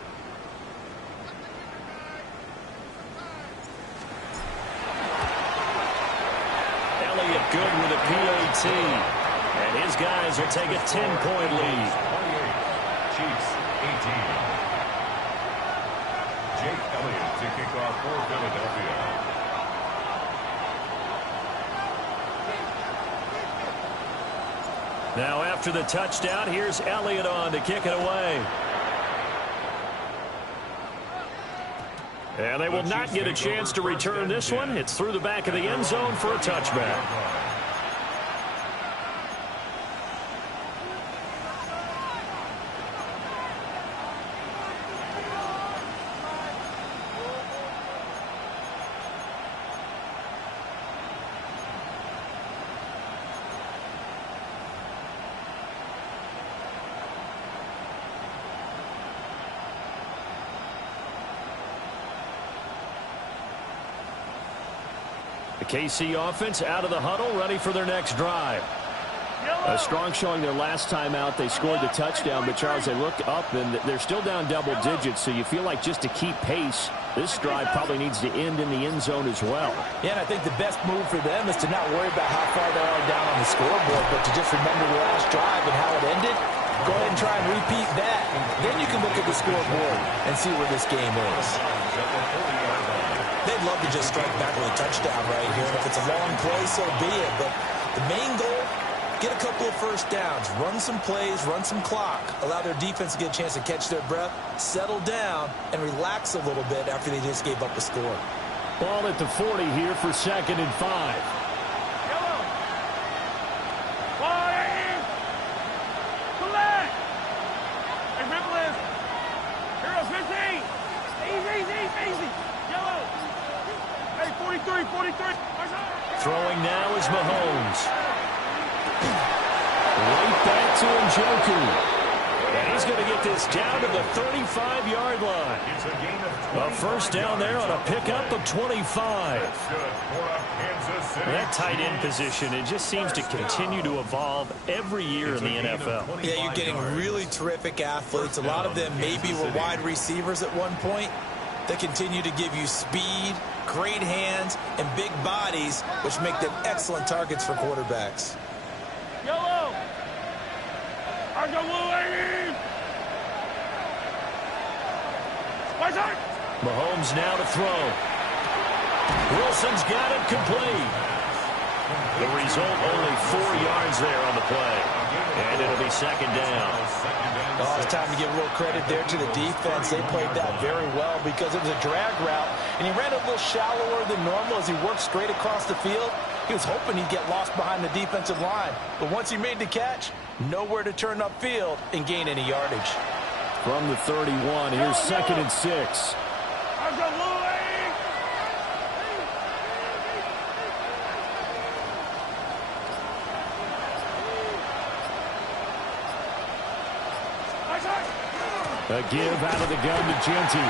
Good with a PAT. And his guys will take a 10-point lead. 28, Chiefs 18. Jake Elliott to kick off for Philadelphia. Now after the touchdown, here's Elliott on to kick it away. And they will not get a chance to return this one. It's through the back of the end zone for a touchback. KC offense out of the huddle, ready for their next drive. A strong showing their last time out. They scored the touchdown, but Charles, they look up and they're still down double digits, so you feel like just to keep pace, this drive probably needs to end in the end zone as well. Yeah, and I think the best move for them is to not worry about how far they are down on the scoreboard, but to just remember the last drive and how it ended. Go ahead and try and repeat that. Then you can look at the scoreboard and see where this game is. They'd love to just strike back with a touchdown right here. And if it's a long play, so be it. But the main goal, get a couple of first downs, run some plays, run some clock, allow their defense to get a chance to catch their breath, settle down, and relax a little bit after they just gave up a score. Ball at the 40 here for 2nd and 5. Yellow. Ball in. Collect. Hey, Ripples. Hero 15. Easy. Yellow. Hey, 43. Throwing now is Mahomes. Right back to Njoku. And he's going to get this down to the 35-yard line. A first down there on a pickup of 25. That tight end position, it just seems to continue to evolve every year in the NFL. Yeah, you're getting really terrific athletes. A lot of them maybe were wide receivers at one point. They continue to give you speed, great hands, and big bodies, which make them excellent targets for quarterbacks. Yellow. Argo Willie. Mahomes now to throw. Wilson's got it complete. The result, only 4 yards there on the play. And it'll be 2nd down. Oh, it's time to give a little credit there to the defense. They played that very well because it was a drag route, and he ran a little shallower than normal as he worked straight across the field. He was hoping he'd get lost behind the defensive line. But once he made the catch, nowhere to turn upfield and gain any yardage. From the 31, here's 2nd and 6. A give out of the gun to Genty.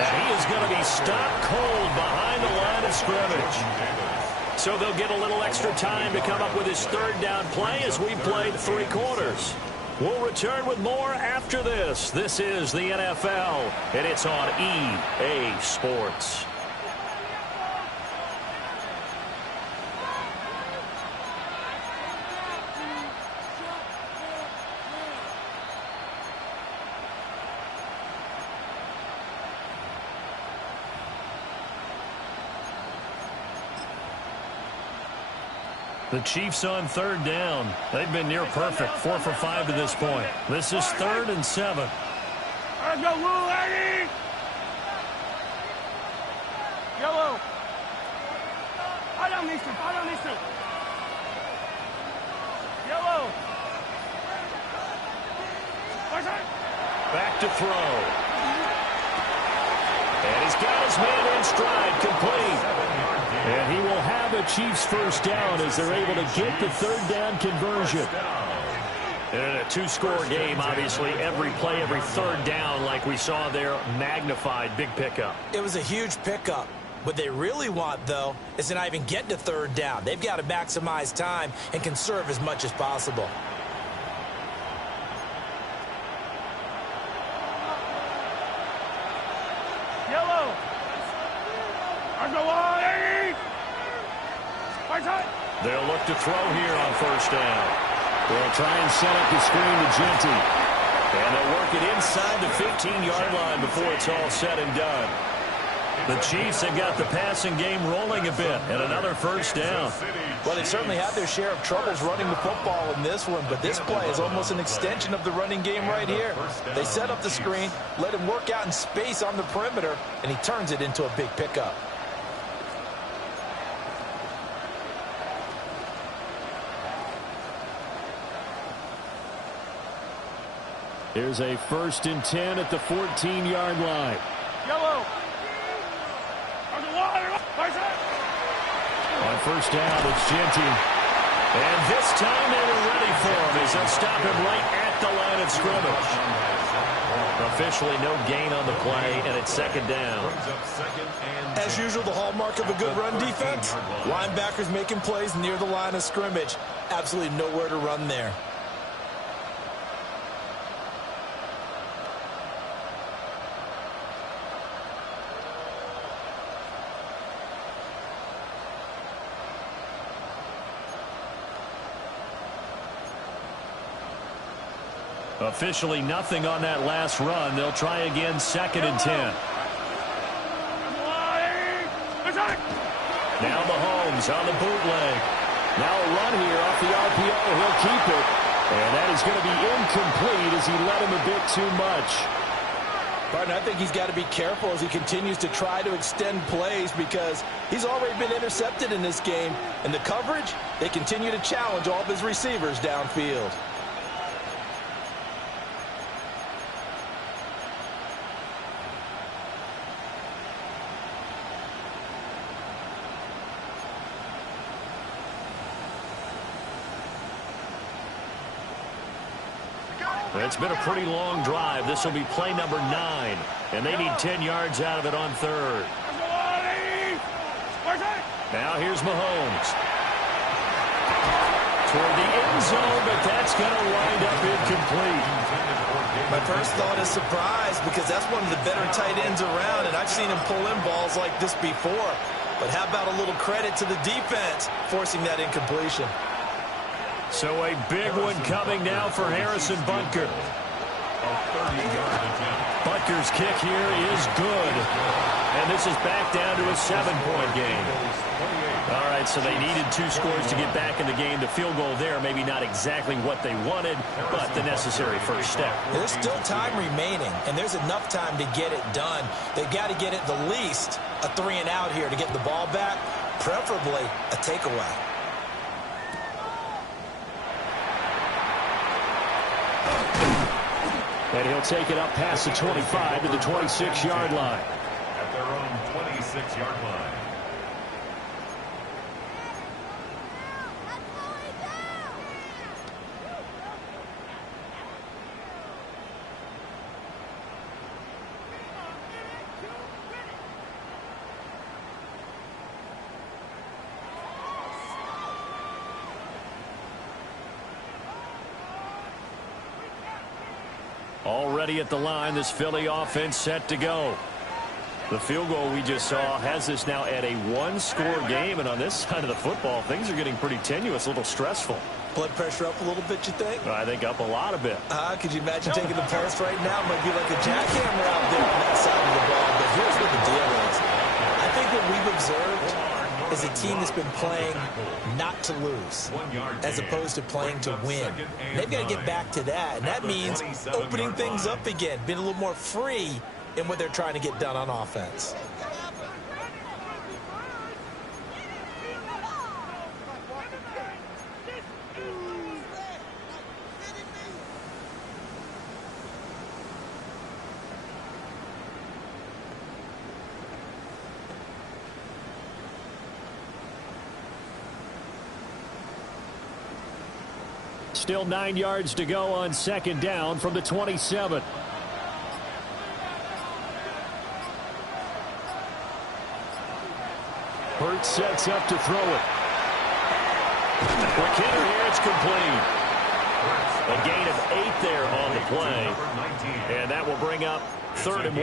And he is going to be stopped cold behind the line of scrimmage. So they'll get a little extra time to come up with his 3rd down play as we played 3 quarters. We'll return with more after this. This is the NFL, and it's on EA Sports. The Chiefs on 3rd down. They've been near perfect, 4 for 5 to this point. This is 3rd and 7. Yellow. I don't need to. Yellow. Back to throw. And he's got his man in stride, complete. And he will have a Chiefs first down as they're able to get the third down conversion. And a two-score game, obviously, every play, every third down, like we saw there, magnified, big pickup. It was a huge pickup. What they really want, though, is to not even get to third down. They've got to maximize time and conserve as much as possible. Yellow. They'll look to throw here on first down. They'll try and set up the screen to Genty. And they'll work it inside the 15-yard line before it's all said and done. The Chiefs have got the passing game rolling a bit, and another first down. Well, they certainly had their share of troubles running the football in this one, but this play is almost an extension of the running game right here. They set up the screen, let him work out in space on the perimeter, and he turns it into a big pickup. Here's a 1st and 10 at the 14-yard line. Yellow. On first down, it's Genty. And this time they were ready for him as they'll stop him right at the line of scrimmage. Officially no gain on the play, and it's second down. As usual, the hallmark of a good run defense, linebackers making plays near the line of scrimmage. Absolutely nowhere to run there. Officially nothing on that last run. They'll try again, 2nd and 10. Now Mahomes on the bootleg. Now a run here off the RPO. He'll keep it. And that is going to be incomplete as he let him a bit too much. Partner, I think he's got to be careful as he continues to try to extend plays because he's already been intercepted in this game. And the coverage, they continue to challenge all of his receivers downfield. It's been a pretty long drive. This will be play number 9. And they need 10 yards out of it on third. Now here's Mahomes. Toward the end zone, but that's going to wind up incomplete. My first thought is surprise because that's one of the better tight ends around, and I've seen him pull in balls like this before. But how about a little credit to the defense forcing that incompletion? So a big one coming now for Harrison Butker. Butker's kick here is good. And this is back down to a 7-point game. All right, so they needed 2 scores to get back in the game. The field goal there, maybe not exactly what they wanted, but the necessary first step. There's still time remaining, and there's enough time to get it done. They've got to get at the least a 3-and-out here to get the ball back, preferably a takeaway. And he'll take it up past the 25 to the 26-yard line. At their own 26-yard line. Already at the line, this Philly offense set to go. The field goal we just saw has this now at a 1-score game, and on this side of the football, things are getting pretty tenuous, a little stressful. Blood pressure up a little bit, you think? I think up a lot a bit. Could you imagine taking the pulse right now? It might be like a jackhammer out there on that side of the ball, but here's what the deal is. I think what we've observed is a team that's been playing not to lose as opposed to playing to win. They've got to get back to that, and that means opening things up again, being a little more free in what they're trying to get done on offense. Still 9 yards to go on second down from the 27. Hurts sets up to throw it. McKinnon here, it's complete. A gain of 8 there on the play. And that will bring up 3rd and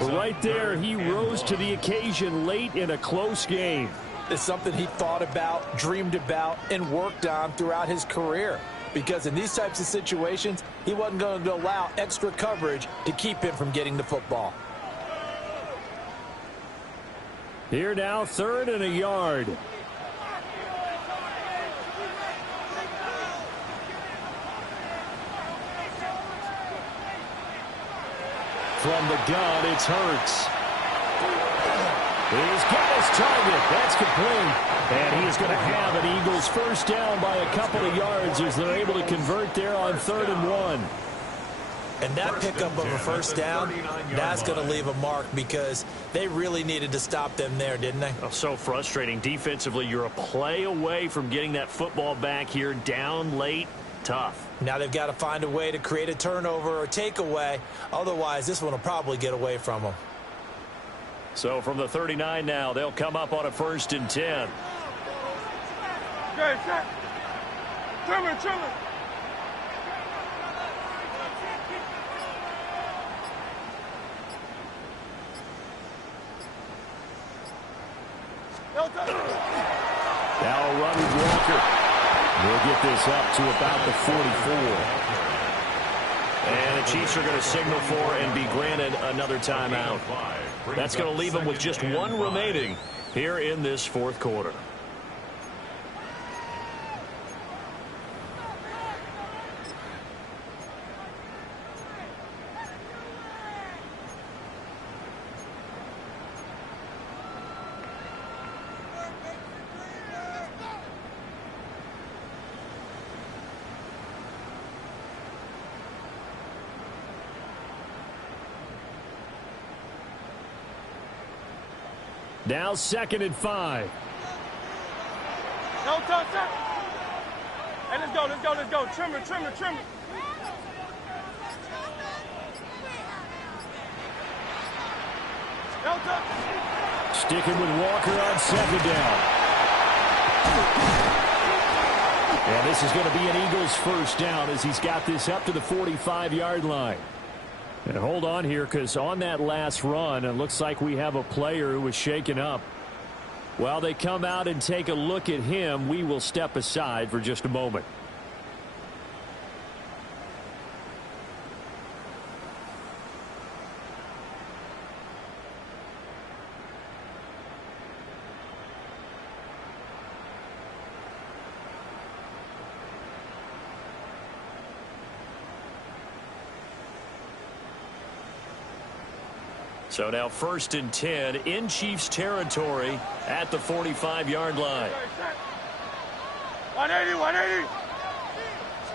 1. Right there, he rose to the occasion late in a close game. It's something he thought about, dreamed about, and worked on throughout his career. Because in these types of situations, he wasn't going to allow extra coverage to keep him from getting the football. Here now, 3rd and a yard. From the gun, it's Hurts. He's got his target. That's complete. And he is going to have an Eagles first down by a couple of yards as they're able to convert there on 3rd and 1. And that pickup of a first down, that's going to leave a mark because they really needed to stop them there, didn't they? Oh, so frustrating. Defensively, you're a play away from getting that football back here down late. Tough. Now they've got to find a way to create a turnover or takeaway. Otherwise, this one will probably get away from them. So from the 39 now, they'll come up on a 1st and 10. Okay, set. Trimmer. Now a run with Walker. We'll get this up to about the 44. And the Chiefs are going to signal for and be granted another timeout. That's going to leave them with just 1 remaining here in this 4th quarter. Now 2nd and 5. No touch, sir. Hey, let's go. Trimmer. No touch. Sticking with Walker on 2nd down. And this is going to be an Eagles first down as he's got this up to the 45-yard line. And hold on here, because on that last run, it looks like we have a player who was shaken up. While they come out and take a look at him, we will step aside for just a moment. So now 1st and 10 in Chiefs territory at the 45-yard line. 180.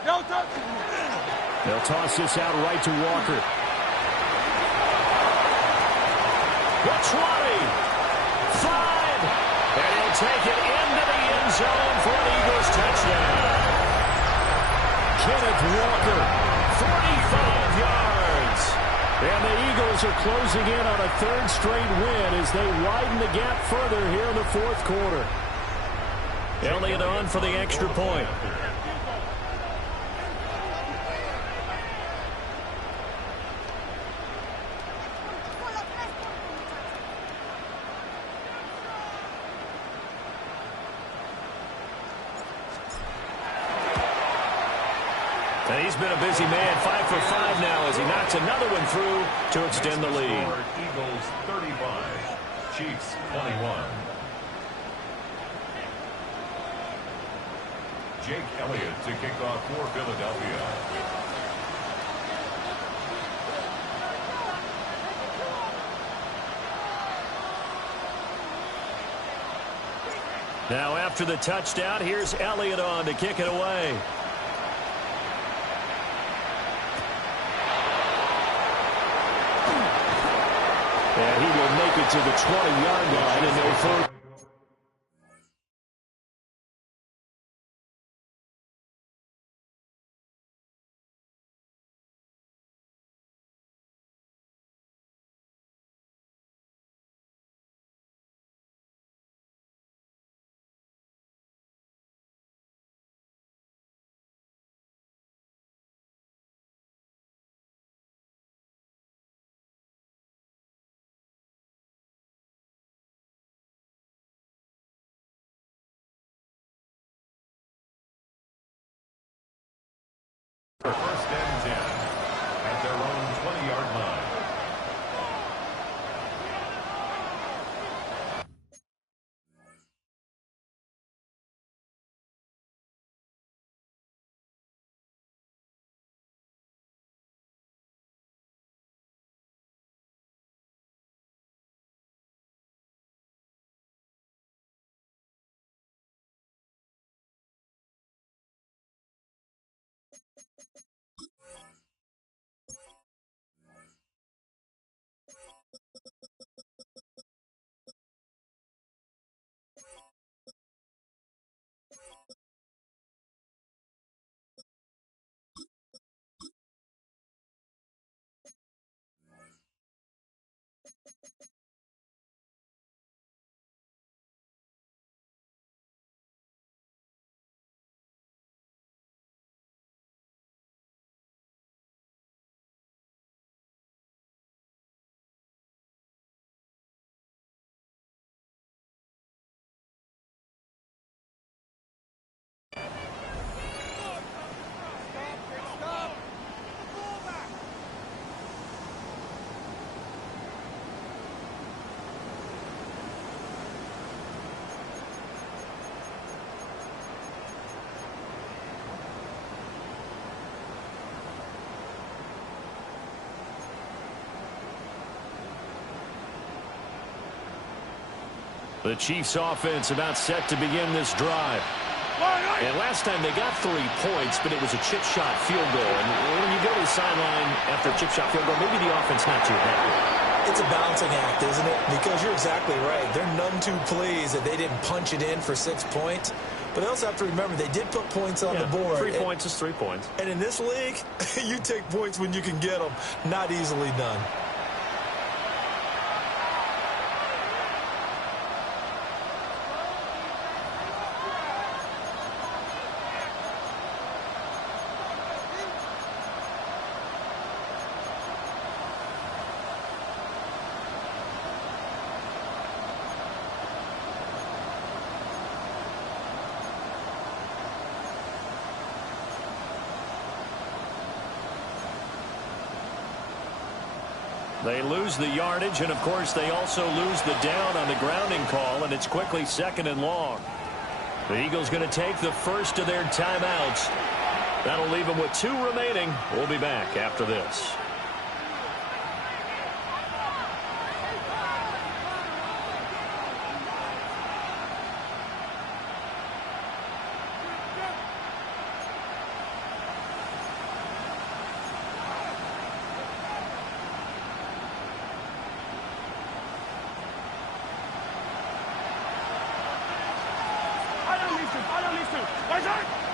No touch. They'll toss this out right to Walker. The 20. 5. And he'll take it into the end zone for an Eagles touchdown. Kenneth Walker, 45 yards. And the Eagles are closing in on a 3rd straight win as they widen the gap further here in the 4th quarter. Elliott on for the extra point. And he's been a busy man, 5 for 5 now as he knocks another one through to extend the lead. Eagles 35, Chiefs 21. Jake Elliott to kick off for Philadelphia. Now after the touchdown, here's Elliott on to kick it away. And he will make it to the 20-yard line and no further. First and 10 at their own 20-yard line. The Chiefs offense about set to begin this drive. And last time they got 3 points, but it was a chip shot field goal. And when you go to the sideline after a chip shot field goal, maybe the offense not too happy. It's a balancing act, isn't it? Because you're exactly right. They're none too pleased that they didn't punch it in for 6 points. But they also have to remember they did put points on the board. 3 points is 3 points. And in this league, you take points when you can get them. Not easily done. They lose the yardage, and, of course, they also lose the down on the grounding call, and it's quickly 2nd and long. The Eagles going to take the first of their timeouts. That'll leave them with 2 remaining. We'll be back after this.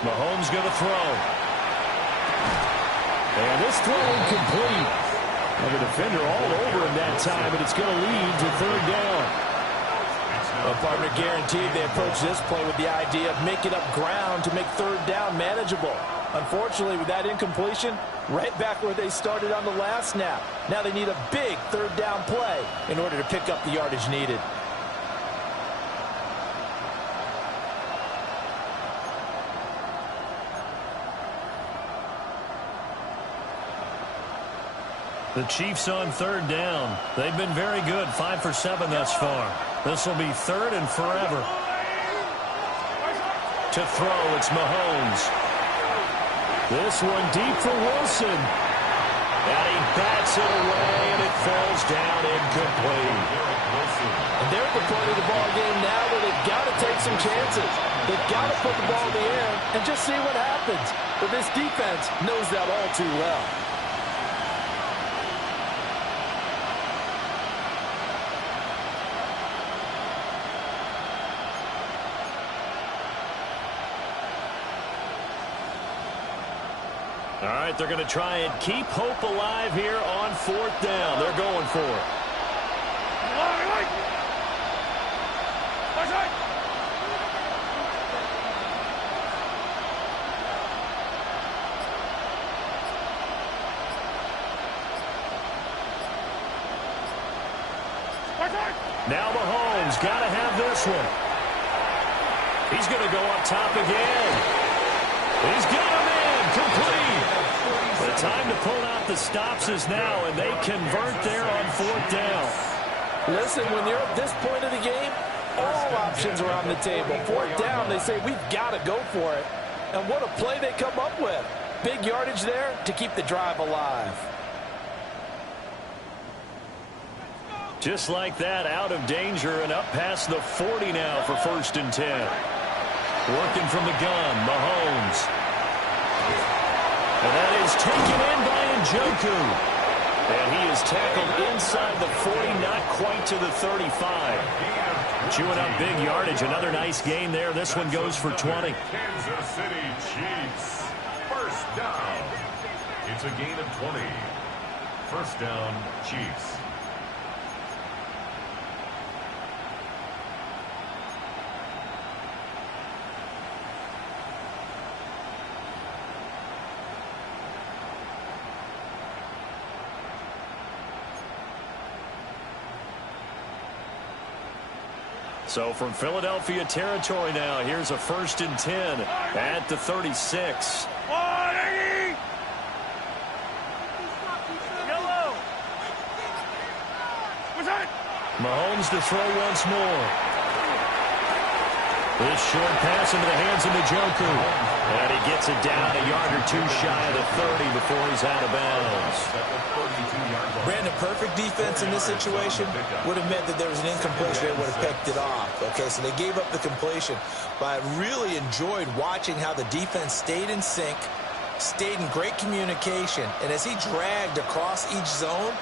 Mahomes going to throw. And this throw incomplete. And the defender all over him that time, but it's going to lead to 3rd down. Well, partner, guaranteed they approach this play with the idea of making up ground to make 3rd down manageable. Unfortunately, with that incompletion, right back where they started on the last snap. Now they need a big 3rd down play in order to pick up the yardage needed. The Chiefs on 3rd down. They've been very good, 5 for 7 thus far. This will be 3rd and forever. To throw, it's Mahomes. This one deep for Wilson. And he bats it away, and it falls down incomplete. And they're at the point of the ball game now where they've got to take some chances. They've got to put the ball in the air and just see what happens. But this defense knows that all too well. All right, they're going to try and keep hope alive here on 4th down. They're going for it. Now Mahomes got to have this one. He's going to go up top again. He's got him in. Complete. time to pull out the stops is now, and they convert there on 4th down. Listen, when you're at this point of the game, all options are on the table. 4th down, they say, we've got to go for it. And what a play they come up with. Big yardage there to keep the drive alive. Just like that, out of danger and up past the 40 now for 1st and 10. Working from the gun, Mahomes. And that is taken in by Njoku. And he is tackled inside the 40, not quite to the 35. Chewing up big yardage. Another nice gain there. This one goes for 20. Kansas City Chiefs. 1st down. It's a gain of 20. 1st down, Chiefs. So from Philadelphia territory now, here's a 1st and 10 at the 36. Mahomes to throw once more. This short pass into the hands of Njoku. And he gets it down a yard or two shy of the 30 before he's out of bounds. Brandon, perfect defense in this situation would have meant that there was an incompletion. They would have picked it off. Okay, so they gave up the completion. But I really enjoyed watching how the defense stayed in sync, stayed in great communication. And as he dragged across each zone,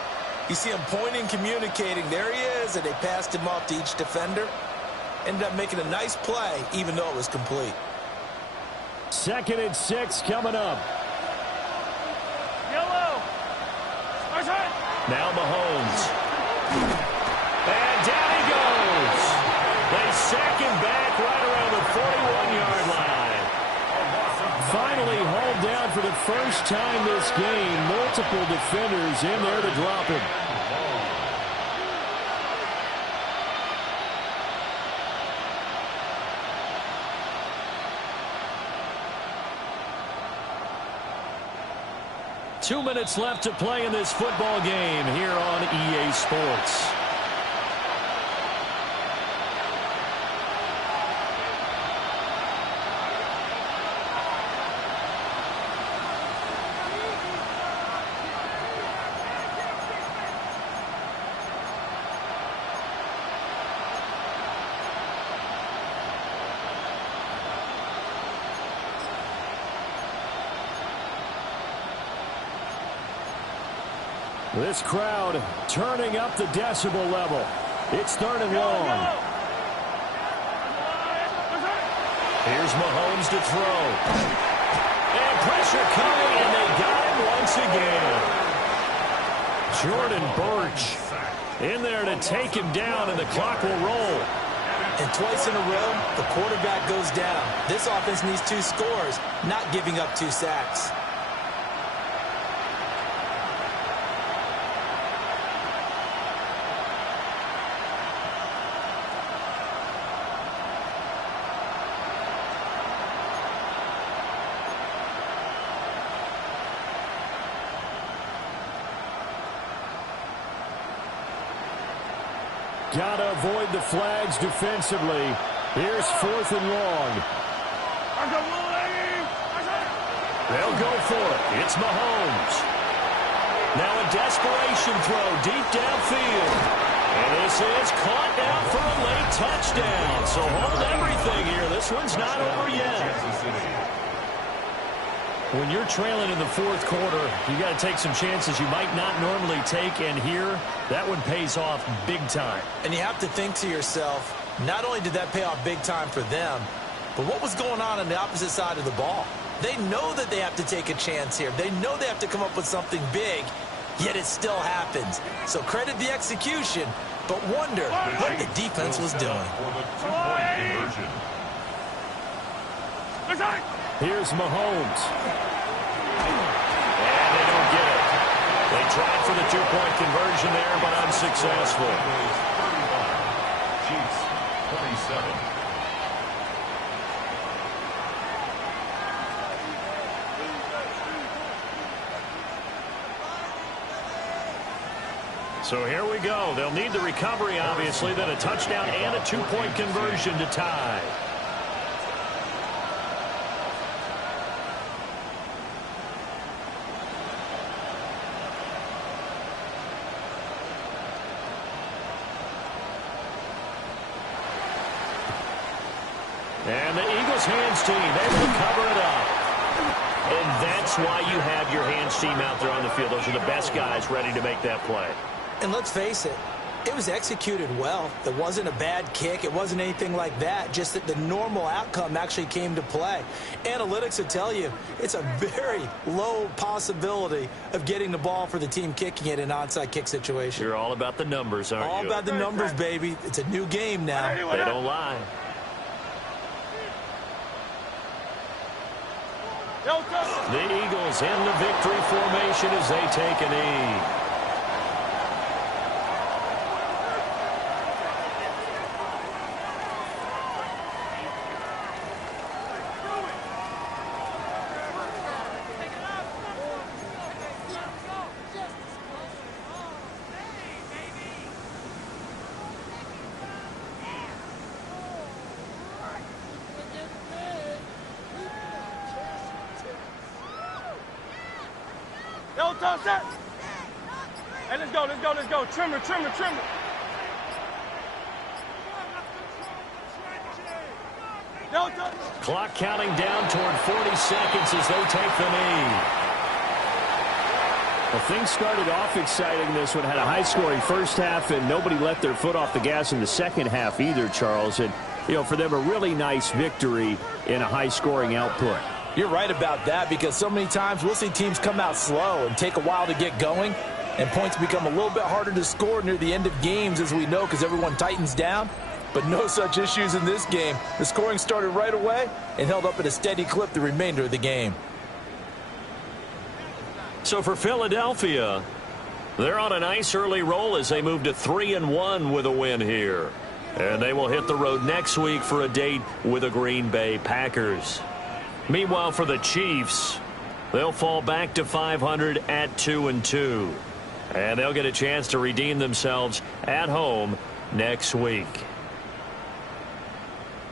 you see him pointing, communicating. There he is, and they passed him off to each defender. Ended up making a nice play, even though it was complete. 2nd and 6 coming up. Now Mahomes. And down he goes. They sack him back right around the 41-yard line. Finally hauled down for the first time this game. Multiple defenders in there to drop him. Two minutes left to play in this football game here on EA Sports. This crowd turning up the decibel level. It's 3rd and long. Here's Mahomes to throw. And pressure coming, and they got him once again. Jordan Birch in there to take him down, and the clock will roll. And twice in a row, the quarterback goes down. This offense needs 2 scores, not giving up 2 sacks. Got to avoid the flags defensively. Here's 4th and long. They'll go for it. It's Mahomes. Now a desperation throw deep downfield. And this is caught now for a late touchdown. So hold everything here. This one's not over yet. When you're trailing in the 4th quarter, you got to take some chances you might not normally take, and here, that one pays off big time. And you have to think to yourself, not only did that pay off big time for them, but what was going on the opposite side of the ball? They know that they have to take a chance here. They know they have to come up with something big, yet it still happens. So credit the execution, but wonder what the defense was doing. Here's Mahomes. And they don't get it. They tried for the 2-point conversion there, but unsuccessful. Chiefs, 27. So here we go. They'll need the recovery, obviously, then a touchdown and a 2-point conversion to tie. And the Eagles' hands team able to cover it up. And that's why you have your hands team out there on the field. Those are the best guys ready to make that play. And let's face it, it was executed well. It wasn't a bad kick. It wasn't anything like that. Just that the normal outcome actually came to play. Analytics will tell you it's a very low possibility of getting the ball for the team kicking it in an onside kick situation. You're all about the numbers, aren't you? All about the numbers, baby. It's a new game now. They don't lie. The Eagles in the victory formation as they take a knee. Yo, toss that. Hey, let's go, let's go, let's go. Trimmer, trimmer, trimmer. Yo, toss. Clock counting down toward 40 seconds as they take the knee. Well, things started off exciting this one. Had a high-scoring first half, and nobody let their foot off the gas in the second half either, Charles. And, you know, for them, a really nice victory in a high-scoring output. You're right about that, because so many times we'll see teams come out slow and take a while to get going, and points become a little bit harder to score near the end of games, as we know, because everyone tightens down. But no such issues in this game. The scoring started right away and held up at a steady clip the remainder of the game. So for Philadelphia, they're on a nice early roll as they move to 3-1 with a win here. And they will hit the road next week for a date with the Green Bay Packers. Meanwhile, for the Chiefs, they'll fall back to 500 at 2-2. And they'll get a chance to redeem themselves at home next week.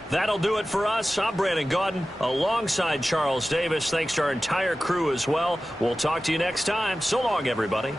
That'll do it for us. I'm Brandon Gaudin alongside Charles Davis. Thanks to our entire crew as well. We'll talk to you next time. So long, everybody.